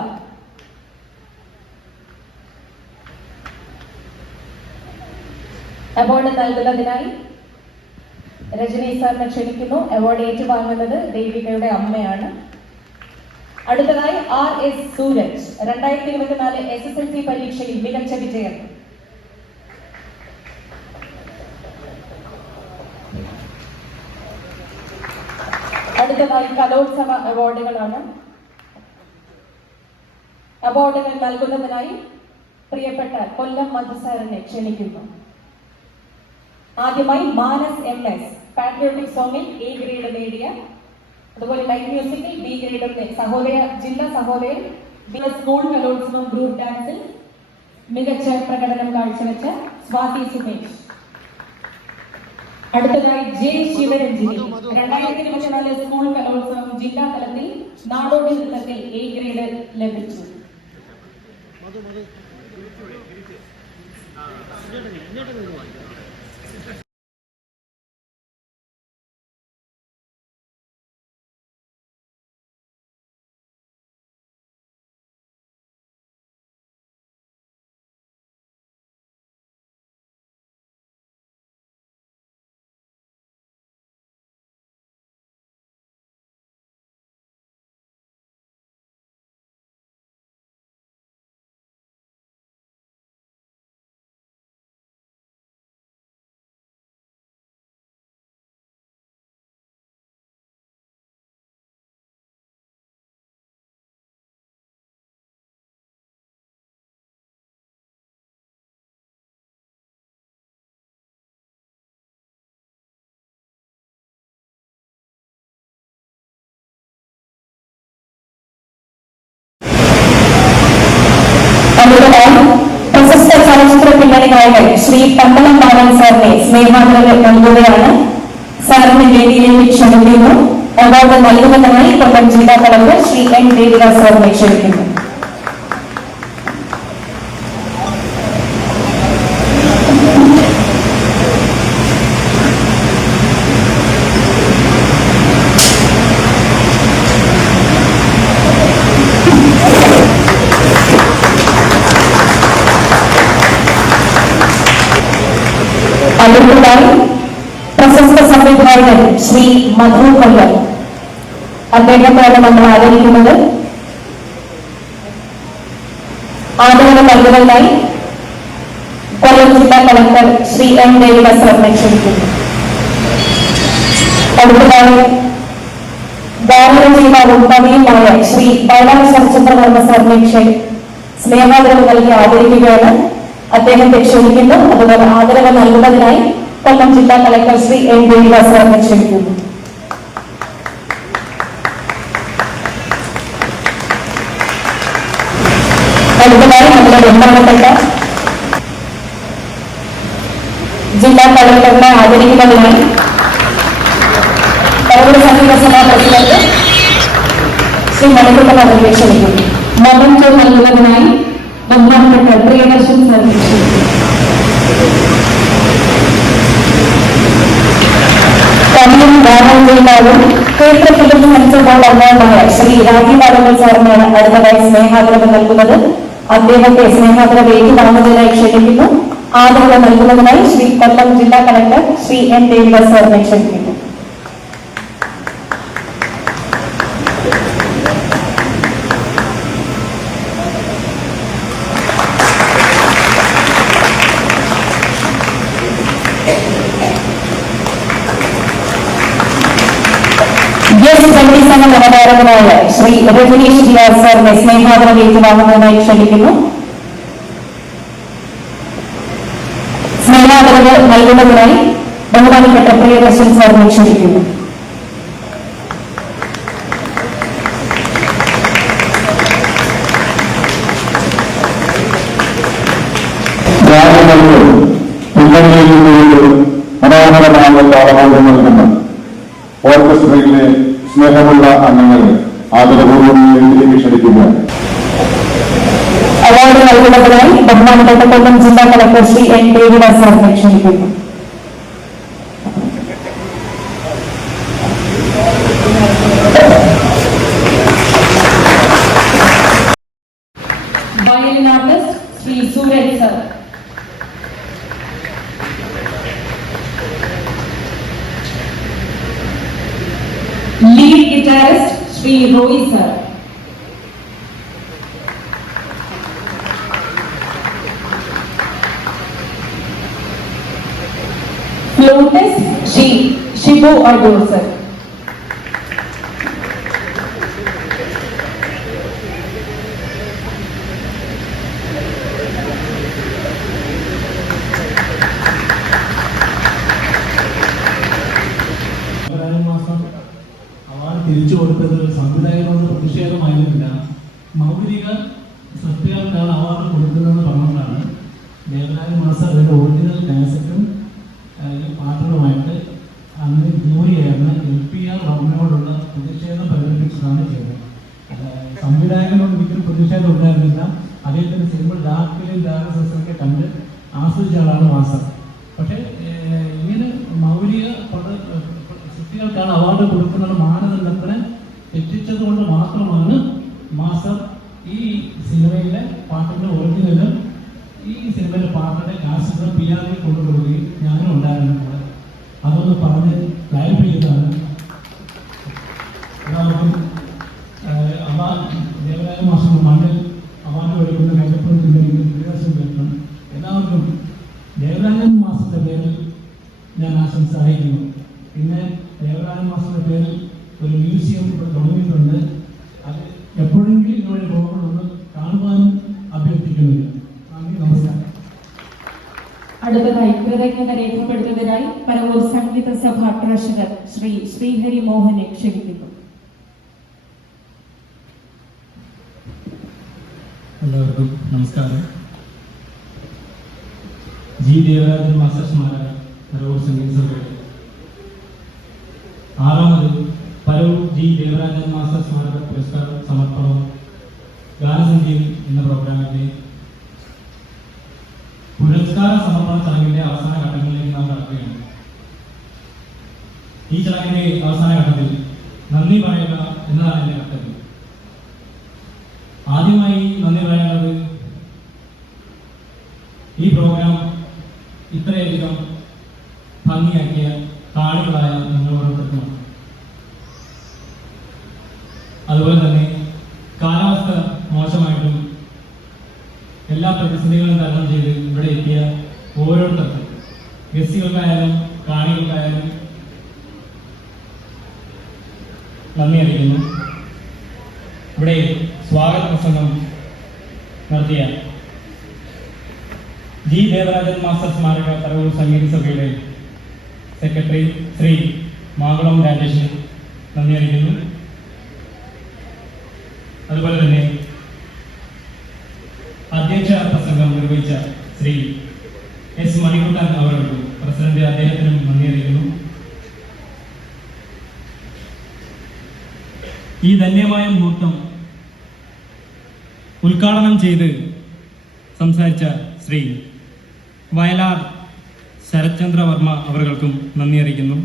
അവാർഡ് നൽകുന്നതിനായി രജനി സാറിനെ ക്ഷണിക്കുന്നു. അവാർഡ് ഏറ്റുവാങ്ങുന്നത് ദേവികയുടെ അമ്മയാണ്. അടുത്തതായി RS സൂരജ് 2024 SSLC പരീക്ഷയിൽ മികച്ച വിജയം. അടുത്തതായി കലോത്സവ അവാർഡുകളാണ്. അവാർഡുകൾ നൽകുന്നതിനായി പ്രിയപ്പെട്ട കൊല്ലം മധുസാറിനെ ക്ഷണിക്കുന്നു. ആദ്യമായി മാനസ് MS പാട്രിയോട്ടിക് സോങ്ങിൽ A ഗ്രേഡ് നേടിയ, അതുപോലെ ലൈറ്റ് മ്യൂസിക്കിൽ B ഗ്രേഡും ജില്ലാ സഹോദയൻ സ്കൂൾ കലോത്സവം ഗ്രൂപ്പ് ഡാൻസിൽ മികച്ച പ്രകടനം കാഴ്ചവെച്ച സ്വാതി സുമേഷ്. അടുത്തതായി J ശിവരഞ്ജിനി 2024 സ്കൂൾ കലോത്സവം ജില്ലാ തലത്തിൽ നാടോടി നൃത്തത്തിൽ A ഗ്രേഡ് ലഭിച്ചു. പ്രശസ്ത ചലച്ചിത്ര പിന്നണി ഗായകൻ ശ്രീ പന്തളം ബാലൻ സാറിനെ സ്നേഹാദരവ് നൽകുകയാണ്. സാറിന് വേദിയിലേക്ക് ക്ഷണിക്കുന്നു. അവാർഡ് നൽകുന്നതിനായി കൊല്ലം ജില്ലാ കളക്ടർ ശ്രീ N ദേവിദാസ് സാറിനെ ക്ഷണിക്കുന്നു. അടുത്തതായി പ്രശസ്ത സംവിധായകൻ ശ്രീ മധു കൊല്ലം. അദ്ദേഹത്തെയാണ് നമ്മൾ ആദരിക്കുന്നത്. ആദരവ് നൽകുന്നതിനായി കൊല്ലം ജില്ലാ കളക്ടർ ശ്രീ N ദേവിദാസ് സാറിനെ ക്ഷണിക്കുന്നു. അടുത്തതായി ഗാനരചയിതാവും കവിയുമായ ശ്രീ വയലാർ ശരചന്ദ്രവർമ്മ സാറിനെ സ്നേഹാദരവ് നൽകി ആദരിക്കുകയാണ്. അദ്ദേഹത്തെ ക്ഷണിക്കുന്നു. അതുപോലെ ആദരവ് നൽകുന്നതിനായി കൊല്ലം ജില്ലാ കളക്ടർ ശ്രീ N ദേവിദാസ് സാറിനെ ക്ഷണിക്കുന്നു. അടുത്തതായി നമ്മുടെ ബഹുമാനപ്പെട്ട ജില്ലാ കളക്ടറിനെ ആദരിക്കുന്നതിനായി പരവൂർ സംഗീത സഭാ പ്രസിഡന്റ് ശ്രീ മണിക്കുട്ടൻ അവരെ ക്ഷണിക്കുന്നു. മൊമെന്റോ നൽകുന്നതിനായി ബഹുമാനപ്പെട്ട പ്രിയദർശൻ സാറിനെ ക്ഷണിക്കുന്നു. കവിയും ഗാനരചയിതാവും കേന്ദ്ര ഫിലിം സെൻസർ ബോർഡ് അംഗവുമായ ശ്രീ രാജീവ് ആലങ്കൽ സാറിനാണ് അടുത്തതായി സ്നേഹാദരവ് നൽകുന്നത്. അദ്ദേഹത്തെ സ്നേഹാദരവ് ഏറ്റുവാങ്ങുന്നതിനായി ക്ഷണിക്കുന്നു. ആദരവ് നൽകുന്നതിനായി ശ്രീ കൊല്ലം ജില്ലാ കളക്ടർ ശ്രീ N ദേവിദാസ് സാറിനെ ക്ഷണിക്കുന്നു. ബഹുമാനനായ ശ്രീ രജനീഷ് ജിയാർ സാറിനെ സ്നേഹാദരം ഏറ്റുവാങ്ങുന്നതിനായി ക്ഷണിക്കുന്നു. സ്നേഹാദരവ് നൽകുന്നതിനായി ബഹുമാനപ്പെട്ട പ്രിയദർശൻ സാറിനെ ക്ഷണിക്കുന്നു. ഓർക്കസ്ട്രയിലെ സ്നേഹമുള്ള അംഗങ്ങളെ ആദരപൂർവ്വം വേദിയിലേക്ക് ക്ഷണിക്കുകയാണ്. അവാർഡ് നൽകുന്നതിനായി ബഹുമാനപ്പെട്ട കൊല്ലം ജില്ലാ കളക്ടർ ശ്രീ എൻ ദേവിദാസ് സാറിനെ ക്ഷണിക്കുന്നു. Violin artist Shri Sooraj sir. Lead guitarist Shri Roy sir. Flutist Shri Shibu Adoor sir. തിരിച്ചു കൊടുത്തത് സംവിധായകനോട് പ്രതിഷേധമായിരുന്നില്ല, മൗലിക സത്യങ്ങൾക്കാണ് അവാർഡ് കൊടുക്കുന്നതെന്ന് പറഞ്ഞുകൊണ്ടാണ് ദേവരാജൻ മാസ്റ്റർ അതിൻ്റെ ഒറിജിനൽ കാസറ്റും പാട്ടുകളുമായിട്ട് അന്ന് ജൂറിയായിരുന്ന LPR റബ്ബിനോടുള്ള പ്രതിഷേധം പ്രകടിപ്പിച്ചതാണ് ചെയ്തത്. സംവിധായകനോട് ഒരിക്കലും പ്രതിഷേധം ഉണ്ടായിരുന്നില്ല. അദ്ദേഹത്തിൻ്റെ സിനിമ ഡാർക്കിലും ഡാർസൊക്കെ കണ്ട് ആസ്വദിച്ച ആളാണ് മാസ്റ്റർ. പക്ഷേ ഇങ്ങനെ മൗലിക സൃഷ്ടികൾക്കാണ് അവാർഡ് കൊടുക്കുന്നത് മാനദണ്ഡത്തിന് തെറ്റിച്ചത് കൊണ്ട് മാത്രമാണ് മാസ്റ്റർ ഈ സിനിമയിലെ പാട്ടിൻ്റെ ഒറിജിനലും ഈ സിനിമയിലെ പാട്ടിൻ്റെ കാസറ്റ് PR-ൽ കൊണ്ടുപോവുകയും ഞാനും ഉണ്ടായിരുന്നത്. അതൊന്ന് പറഞ്ഞ് ക്ലാരിഫൈ ചെയ്താണ്. എല്ലാവർക്കും ദേവരാജ മാസ്റ്റർ മണ്ണിൽ അവാർഡ് കൊടുക്കുന്ന കൈപ്പുറം കേൾക്കണം. എല്ലാവർക്കും ദേവരാജൻ മാസ്റ്ററുടെ പേരിൽ ഞാൻ ആശംസ അറിയിക്കുന്നു. പിന്നെ ദേവരാജൻ മാസ്റ്ററുടെ പേരിൽ ഒരു മ്യൂസിയം ഇവിടെ തുടങ്ങിയിട്ടുണ്ട്. അത് എപ്പോഴെങ്കിലും ഇതുവഴി പോകുമ്പോഴൊന്ന് കാണുവാനും അഭ്യർത്ഥിക്കുന്നില്ല. നന്ദി, നമസ്കാരം. അടുത്തതായി കൃതജ്ഞത രേഖപ്പെടുത്തുന്നതിനായി പരവൂർ സംഗീത സഭ ട്രഷറർ ശ്രീ ശ്രീഹരി മോഹനെ ക്ഷണിക്കുന്നു. എല്ലാവർക്കും നമസ്കാരം. ജി ദേവരാജൻ മാസ്റ്റർ സ്മാരക പരവൂർ സംഗീത സഭയുടെ 6ാമത് പരവൂർ ജി ദേവരാജൻ മാസ്റ്റർ സ്മാരക പുരസ്കാര സമർപ്പണവും ഗാനസംഗീതം എന്ന പ്രോഗ്രാമിന്റെ പുരസ്കാര സമർപ്പണ ചടങ്ങിന്റെ അവസാന ഘട്ടങ്ങളിലേക്ക് നാം കടക്കുകയാണ്. ഈ ചടങ്ങിന്റെ അവസാന ഘട്ടത്തിൽ നന്ദി പറയുക എന്നതാണ് എന്റെ കർത്തവ്യം. ആദ്യമായി നന്ദി പറയാനുള്ളത് ഈ പ്രോഗ്രാം ഇത്രയധികം ഭംഗിയാക്കിയ കാണികളായ നിങ്ങൾ ഓരോരുത്തർക്കുമാണ്. അതുപോലെ തന്നെ കാലാവസ്ഥ മോശമായിട്ടും എല്ലാ പ്രതിസന്ധികളും തരണം ചെയ്ത് ഇവിടെ എത്തിയ ഓരോരുത്തർക്കും, ഗസ്റ്റുകൾക്കായാലും കാണികൾക്കായാലും നന്ദി അറിയിക്കുന്നു. ഇവിടെ സ്വാഗത പ്രസംഗം നടത്തിയ ജി ദേവരാജൻ മാസ്റ്റർ സ്മാരക പരവൂർ സംഗീത സഭയുടെ സെക്രട്ടറി ശ്രീ മാകുളം രാജേഷിന് നന്ദി അറിയിക്കുന്നു. അതുപോലെ തന്നെ അധ്യക്ഷ പ്രസംഗം നിർവഹിച്ച ശ്രീ S മണികുട്ടൻ അവർക്ക് പ്രസിഡന്റ് അദ്ദേഹത്തിനും നന്ദി അറിയിക്കുന്നു. ഈ ധന്യമായ മുഹൂർത്തം ഉദ്ഘാടനം ചെയ്ത് സംസാരിച്ച ശ്രീ വയലാർ ശരത്ചന്ദ്ര വർമ്മ അവർക്കും നന്ദി അറിയിക്കുന്നു.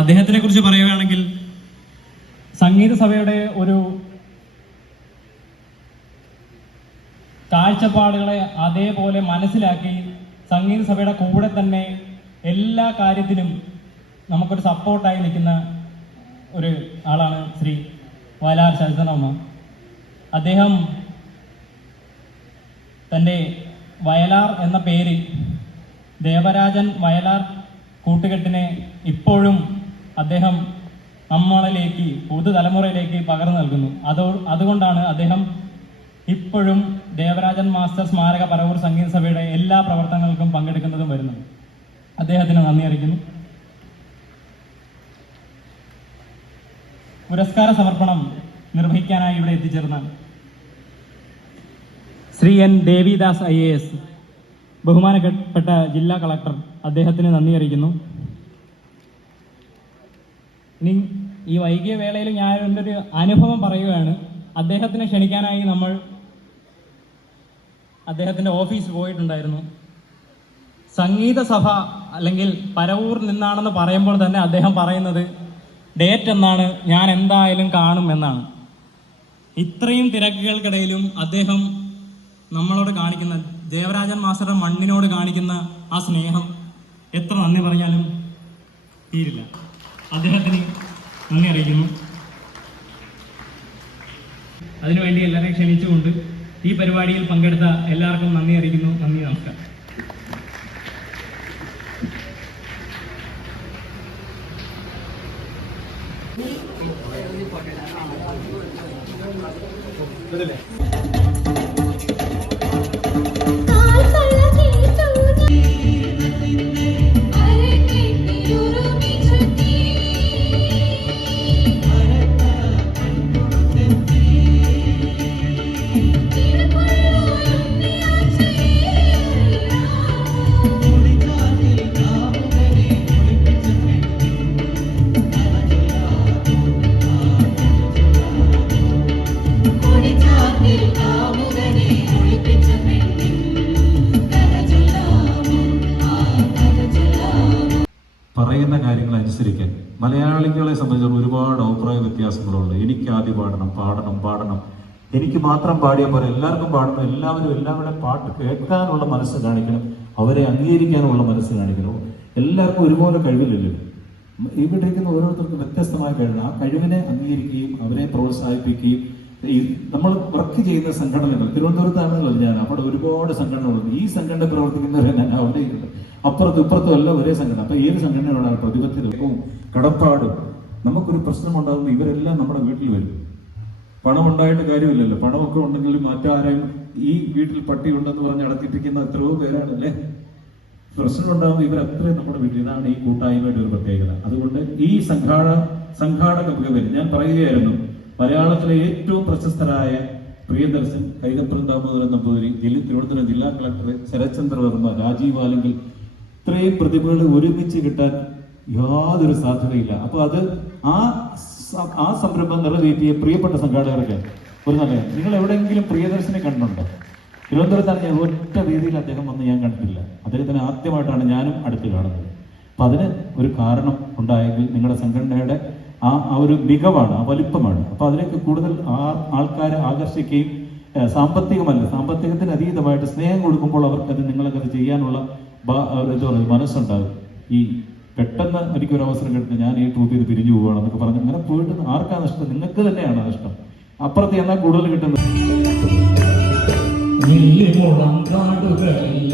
അദ്ദേഹത്തിനെ കുറിച്ച് പറയുകയാണെങ്കിൽ സംഗീത സഭയുടെ ഒരു കാഴ്ചപ്പാടുകളെ അതേപോലെ മനസ്സിലാക്കി സംഗീത സഭയുടെ കൂടെ തന്നെ എല്ലാ കാര്യത്തിനും നമുക്കൊരു സപ്പോർട്ടായി നിൽക്കുന്ന ഒരു ആളാണ് ശ്രീ വയലാർ ശരത്ചന്ദ്ര വർമ്മ. അദ്ദേഹം തൻ്റെ വയലാർ എന്ന പേര് ദേവരാജൻ വയലാർ കൂട്ടുകെട്ടിനെ ഇപ്പോഴും അദ്ദേഹം നമ്മളിലേക്ക് പുതുതലമുറയിലേക്ക് പകർന്നു നൽകുന്നു. അതുകൊണ്ടാണ് അദ്ദേഹം ഇപ്പോഴും ദേവരാജൻ മാസ്റ്റർ സ്മാരക പരവൂർ സംഗീത സഭയുടെ എല്ലാ പ്രവർത്തനങ്ങൾക്കും പങ്കെടുക്കുന്നതും വരുന്നത്. അദ്ദേഹത്തിന് നന്ദി അറിയിക്കുന്നു. പുരസ്കാര സമർപ്പണം നിർവഹിക്കാനായി ഇവിടെ എത്തിച്ചേർന്ന ശ്രീ എൻ ദേവിദാസ് IAS, ബഹുമാനപ്പെട്ട ജില്ലാ കളക്ടർ, അദ്ദേഹത്തിന് നന്ദി അറിയിക്കുന്നു. ഇനി ഈ വൈകിയ വേളയിൽ ഞാൻ എൻ്റെ ഒരു അനുഭവം പറയുകയാണ്. അദ്ദേഹത്തിനെ ക്ഷണിക്കാനായി നമ്മൾ അദ്ദേഹത്തിൻ്റെ ഓഫീസ് പോയിട്ടുണ്ടായിരുന്നു. സംഗീത സഭ അല്ലെങ്കിൽ പരവൂർ നിന്നാണെന്ന് പറയുമ്പോൾ തന്നെ അദ്ദേഹം പറയുന്നത് ഡേറ്റ് എന്നാണ്, ഞാൻ എന്തായാലും കാണും എന്നാണ്. ഇത്രയും തിരക്കുകൾക്കിടയിലും അദ്ദേഹം നമ്മളോട് കാണിക്കുന്ന, ദേവരാജൻ മാസ്റ്ററുടെ മണ്ണിനോട് കാണിക്കുന്ന ആ സ്നേഹം എത്ര നന്ദി പറഞ്ഞാലും തീരില്ല. അദ്ദേഹത്തിന് നന്ദി അറിയിക്കുന്നു. അതിനുവേണ്ടി എല്ലാവരെയും ക്ഷണിച്ചുകൊണ്ട് ഈ പരിപാടിയിൽ പങ്കെടുത്ത എല്ലാവർക്കും നന്ദി അറിയിക്കുന്നു. നന്ദി, നമസ്കാരം. പറയുന്ന കാര്യങ്ങൾ അനുസരിക്കാൻ മലയാളികളെ സംബന്ധിച്ച് ഒരുപാട് അഭിപ്രായ വ്യത്യാസങ്ങളുണ്ട്. എനിക്ക് ആദ്യം പാടണം, എനിക്ക് മാത്രം പാടിയാൽ പോലെ എല്ലാവർക്കും പാടണം, എല്ലാവരുടെ പാട്ട് കേൾക്കാനുള്ള മനസ്സ് കാണിക്കണം, അവരെ അംഗീകരിക്കാനുള്ള മനസ്സ് കാണിക്കണം. എല്ലാവർക്കും ഒരുപോലെ കഴിവില്ലല്ലോ. ഇവിടെ ഇരിക്കുന്ന ഓരോരുത്തർക്കും വ്യത്യസ്തമായ കഴിവാണ്. ആ കഴിവിനെ അംഗീകരിക്കുകയും അവരെ പ്രോത്സാഹിപ്പിക്കുകയും നമ്മൾ വർക്ക് ചെയ്യുന്ന സംഘടനകൾ, തിരുവനന്തപുരത്താണല്ലോ ഞാൻ, അവിടെ ഒരുപാട് സംഘടനകളുണ്ട്. ഈ സംഘടന പ്രവർത്തിക്കുന്നവരെ ഞാൻ അവിടെ അപ്പുറത്തും ഇപ്പുറത്തും എല്ലാം ഒരേ സംഘടന. അപ്പൊ ഏത് സംഘടനയോടാണ് പ്രതിബദ്ധതയും കടപ്പാടും. നമുക്കൊരു പ്രശ്നം ഉണ്ടാകുമ്പോൾ ഇവരെല്ലാം നമ്മുടെ വീട്ടിൽ വരും. പണം ഉണ്ടായിട്ട് കാര്യമില്ലല്ലോ. പണമൊക്കെ ഉണ്ടെങ്കിലും മറ്റാരെയും ഈ വീട്ടിൽ പട്ടി ഉണ്ടെന്ന് പറഞ്ഞ് അടച്ചിട്ടിരിക്കുന്ന എത്രയോ പേരാണല്ലേ. പ്രശ്നം ഉണ്ടാകുമ്പോൾ ഇവരത്രയും നമ്മുടെ വീട്ടിൽ. ഇതാണ് ഈ കൂട്ടായ്മയുടെ ഒരു പ്രത്യേകത. അതുകൊണ്ട് ഈ സംഘാടക മികവിൽ ഞാൻ പറയുകയായിരുന്നു, മലയാളത്തിലെ ഏറ്റവും പ്രശസ്തരായ പ്രിയദർശൻ, കൈതപ്രം ദാമോദരൻ നമ്പൂതിരി, തിരുവനന്തപുരം ജില്ലാ കളക്ടർ ശരത്ചന്ദ്ര വർമ്മ, രാജീവ് ആലെങ്കിൽ, ഇത്രയും പ്രതിഭകൾ ഒരുമിച്ച് കിട്ടാൻ യാതൊരു സാധ്യതയില്ല. അപ്പൊ അത് ആ സംരംഭം നിറവേറ്റിയ പ്രിയപ്പെട്ട സംഘാടകർക്ക് ഒരു നല്ല, നിങ്ങൾ എവിടെയെങ്കിലും പ്രിയദർശനെ കണ്ടുണ്ടോ? തിരുവനന്തപുരത്താണ് ഞാൻ ഒറ്റ രീതിയിൽ അദ്ദേഹം വന്ന് ഞാൻ കണ്ടിട്ടില്ല. അദ്ദേഹത്തിന് ആദ്യമായിട്ടാണ് ഞാനും അടുത്ത് കാണുന്നത്. അപ്പൊ അതിന് ഒരു കാരണം ഉണ്ടായെങ്കിൽ നിങ്ങളുടെ സംഘടനയുടെ ആ ഒരു മികവാണ്, ആ വലിപ്പമാണ്. അപ്പൊ അതിലേക്ക് കൂടുതൽ ആൾക്കാരെ ആകർഷിക്കുകയും സാമ്പത്തികത്തിന് അതീതമായിട്ട് സ്നേഹം കൊടുക്കുമ്പോൾ അവർക്കത് നിങ്ങൾക്കത് ചെയ്യാനുള്ള എന്താ പറയുക മനസ്സുണ്ടാകും. ഈ പെട്ടെന്ന് എനിക്കൊരു അവസരം കിട്ടുന്നത് ഞാൻ ഈ ട്രൂപ്പിൽ നിന്ന് പിരിഞ്ഞു പോവുകയാണെന്നൊക്കെ പറഞ്ഞ് അങ്ങനെ പോയിട്ട് ആർക്കാ നഷ്ടം? നിങ്ങൾക്ക് തന്നെയാണ് നഷ്ടം. അപ്പുറത്ത് എന്നാൽ കൂടുതൽ കിട്ടുന്നത്. നെല്ലിമുളം കാടുകളിൽ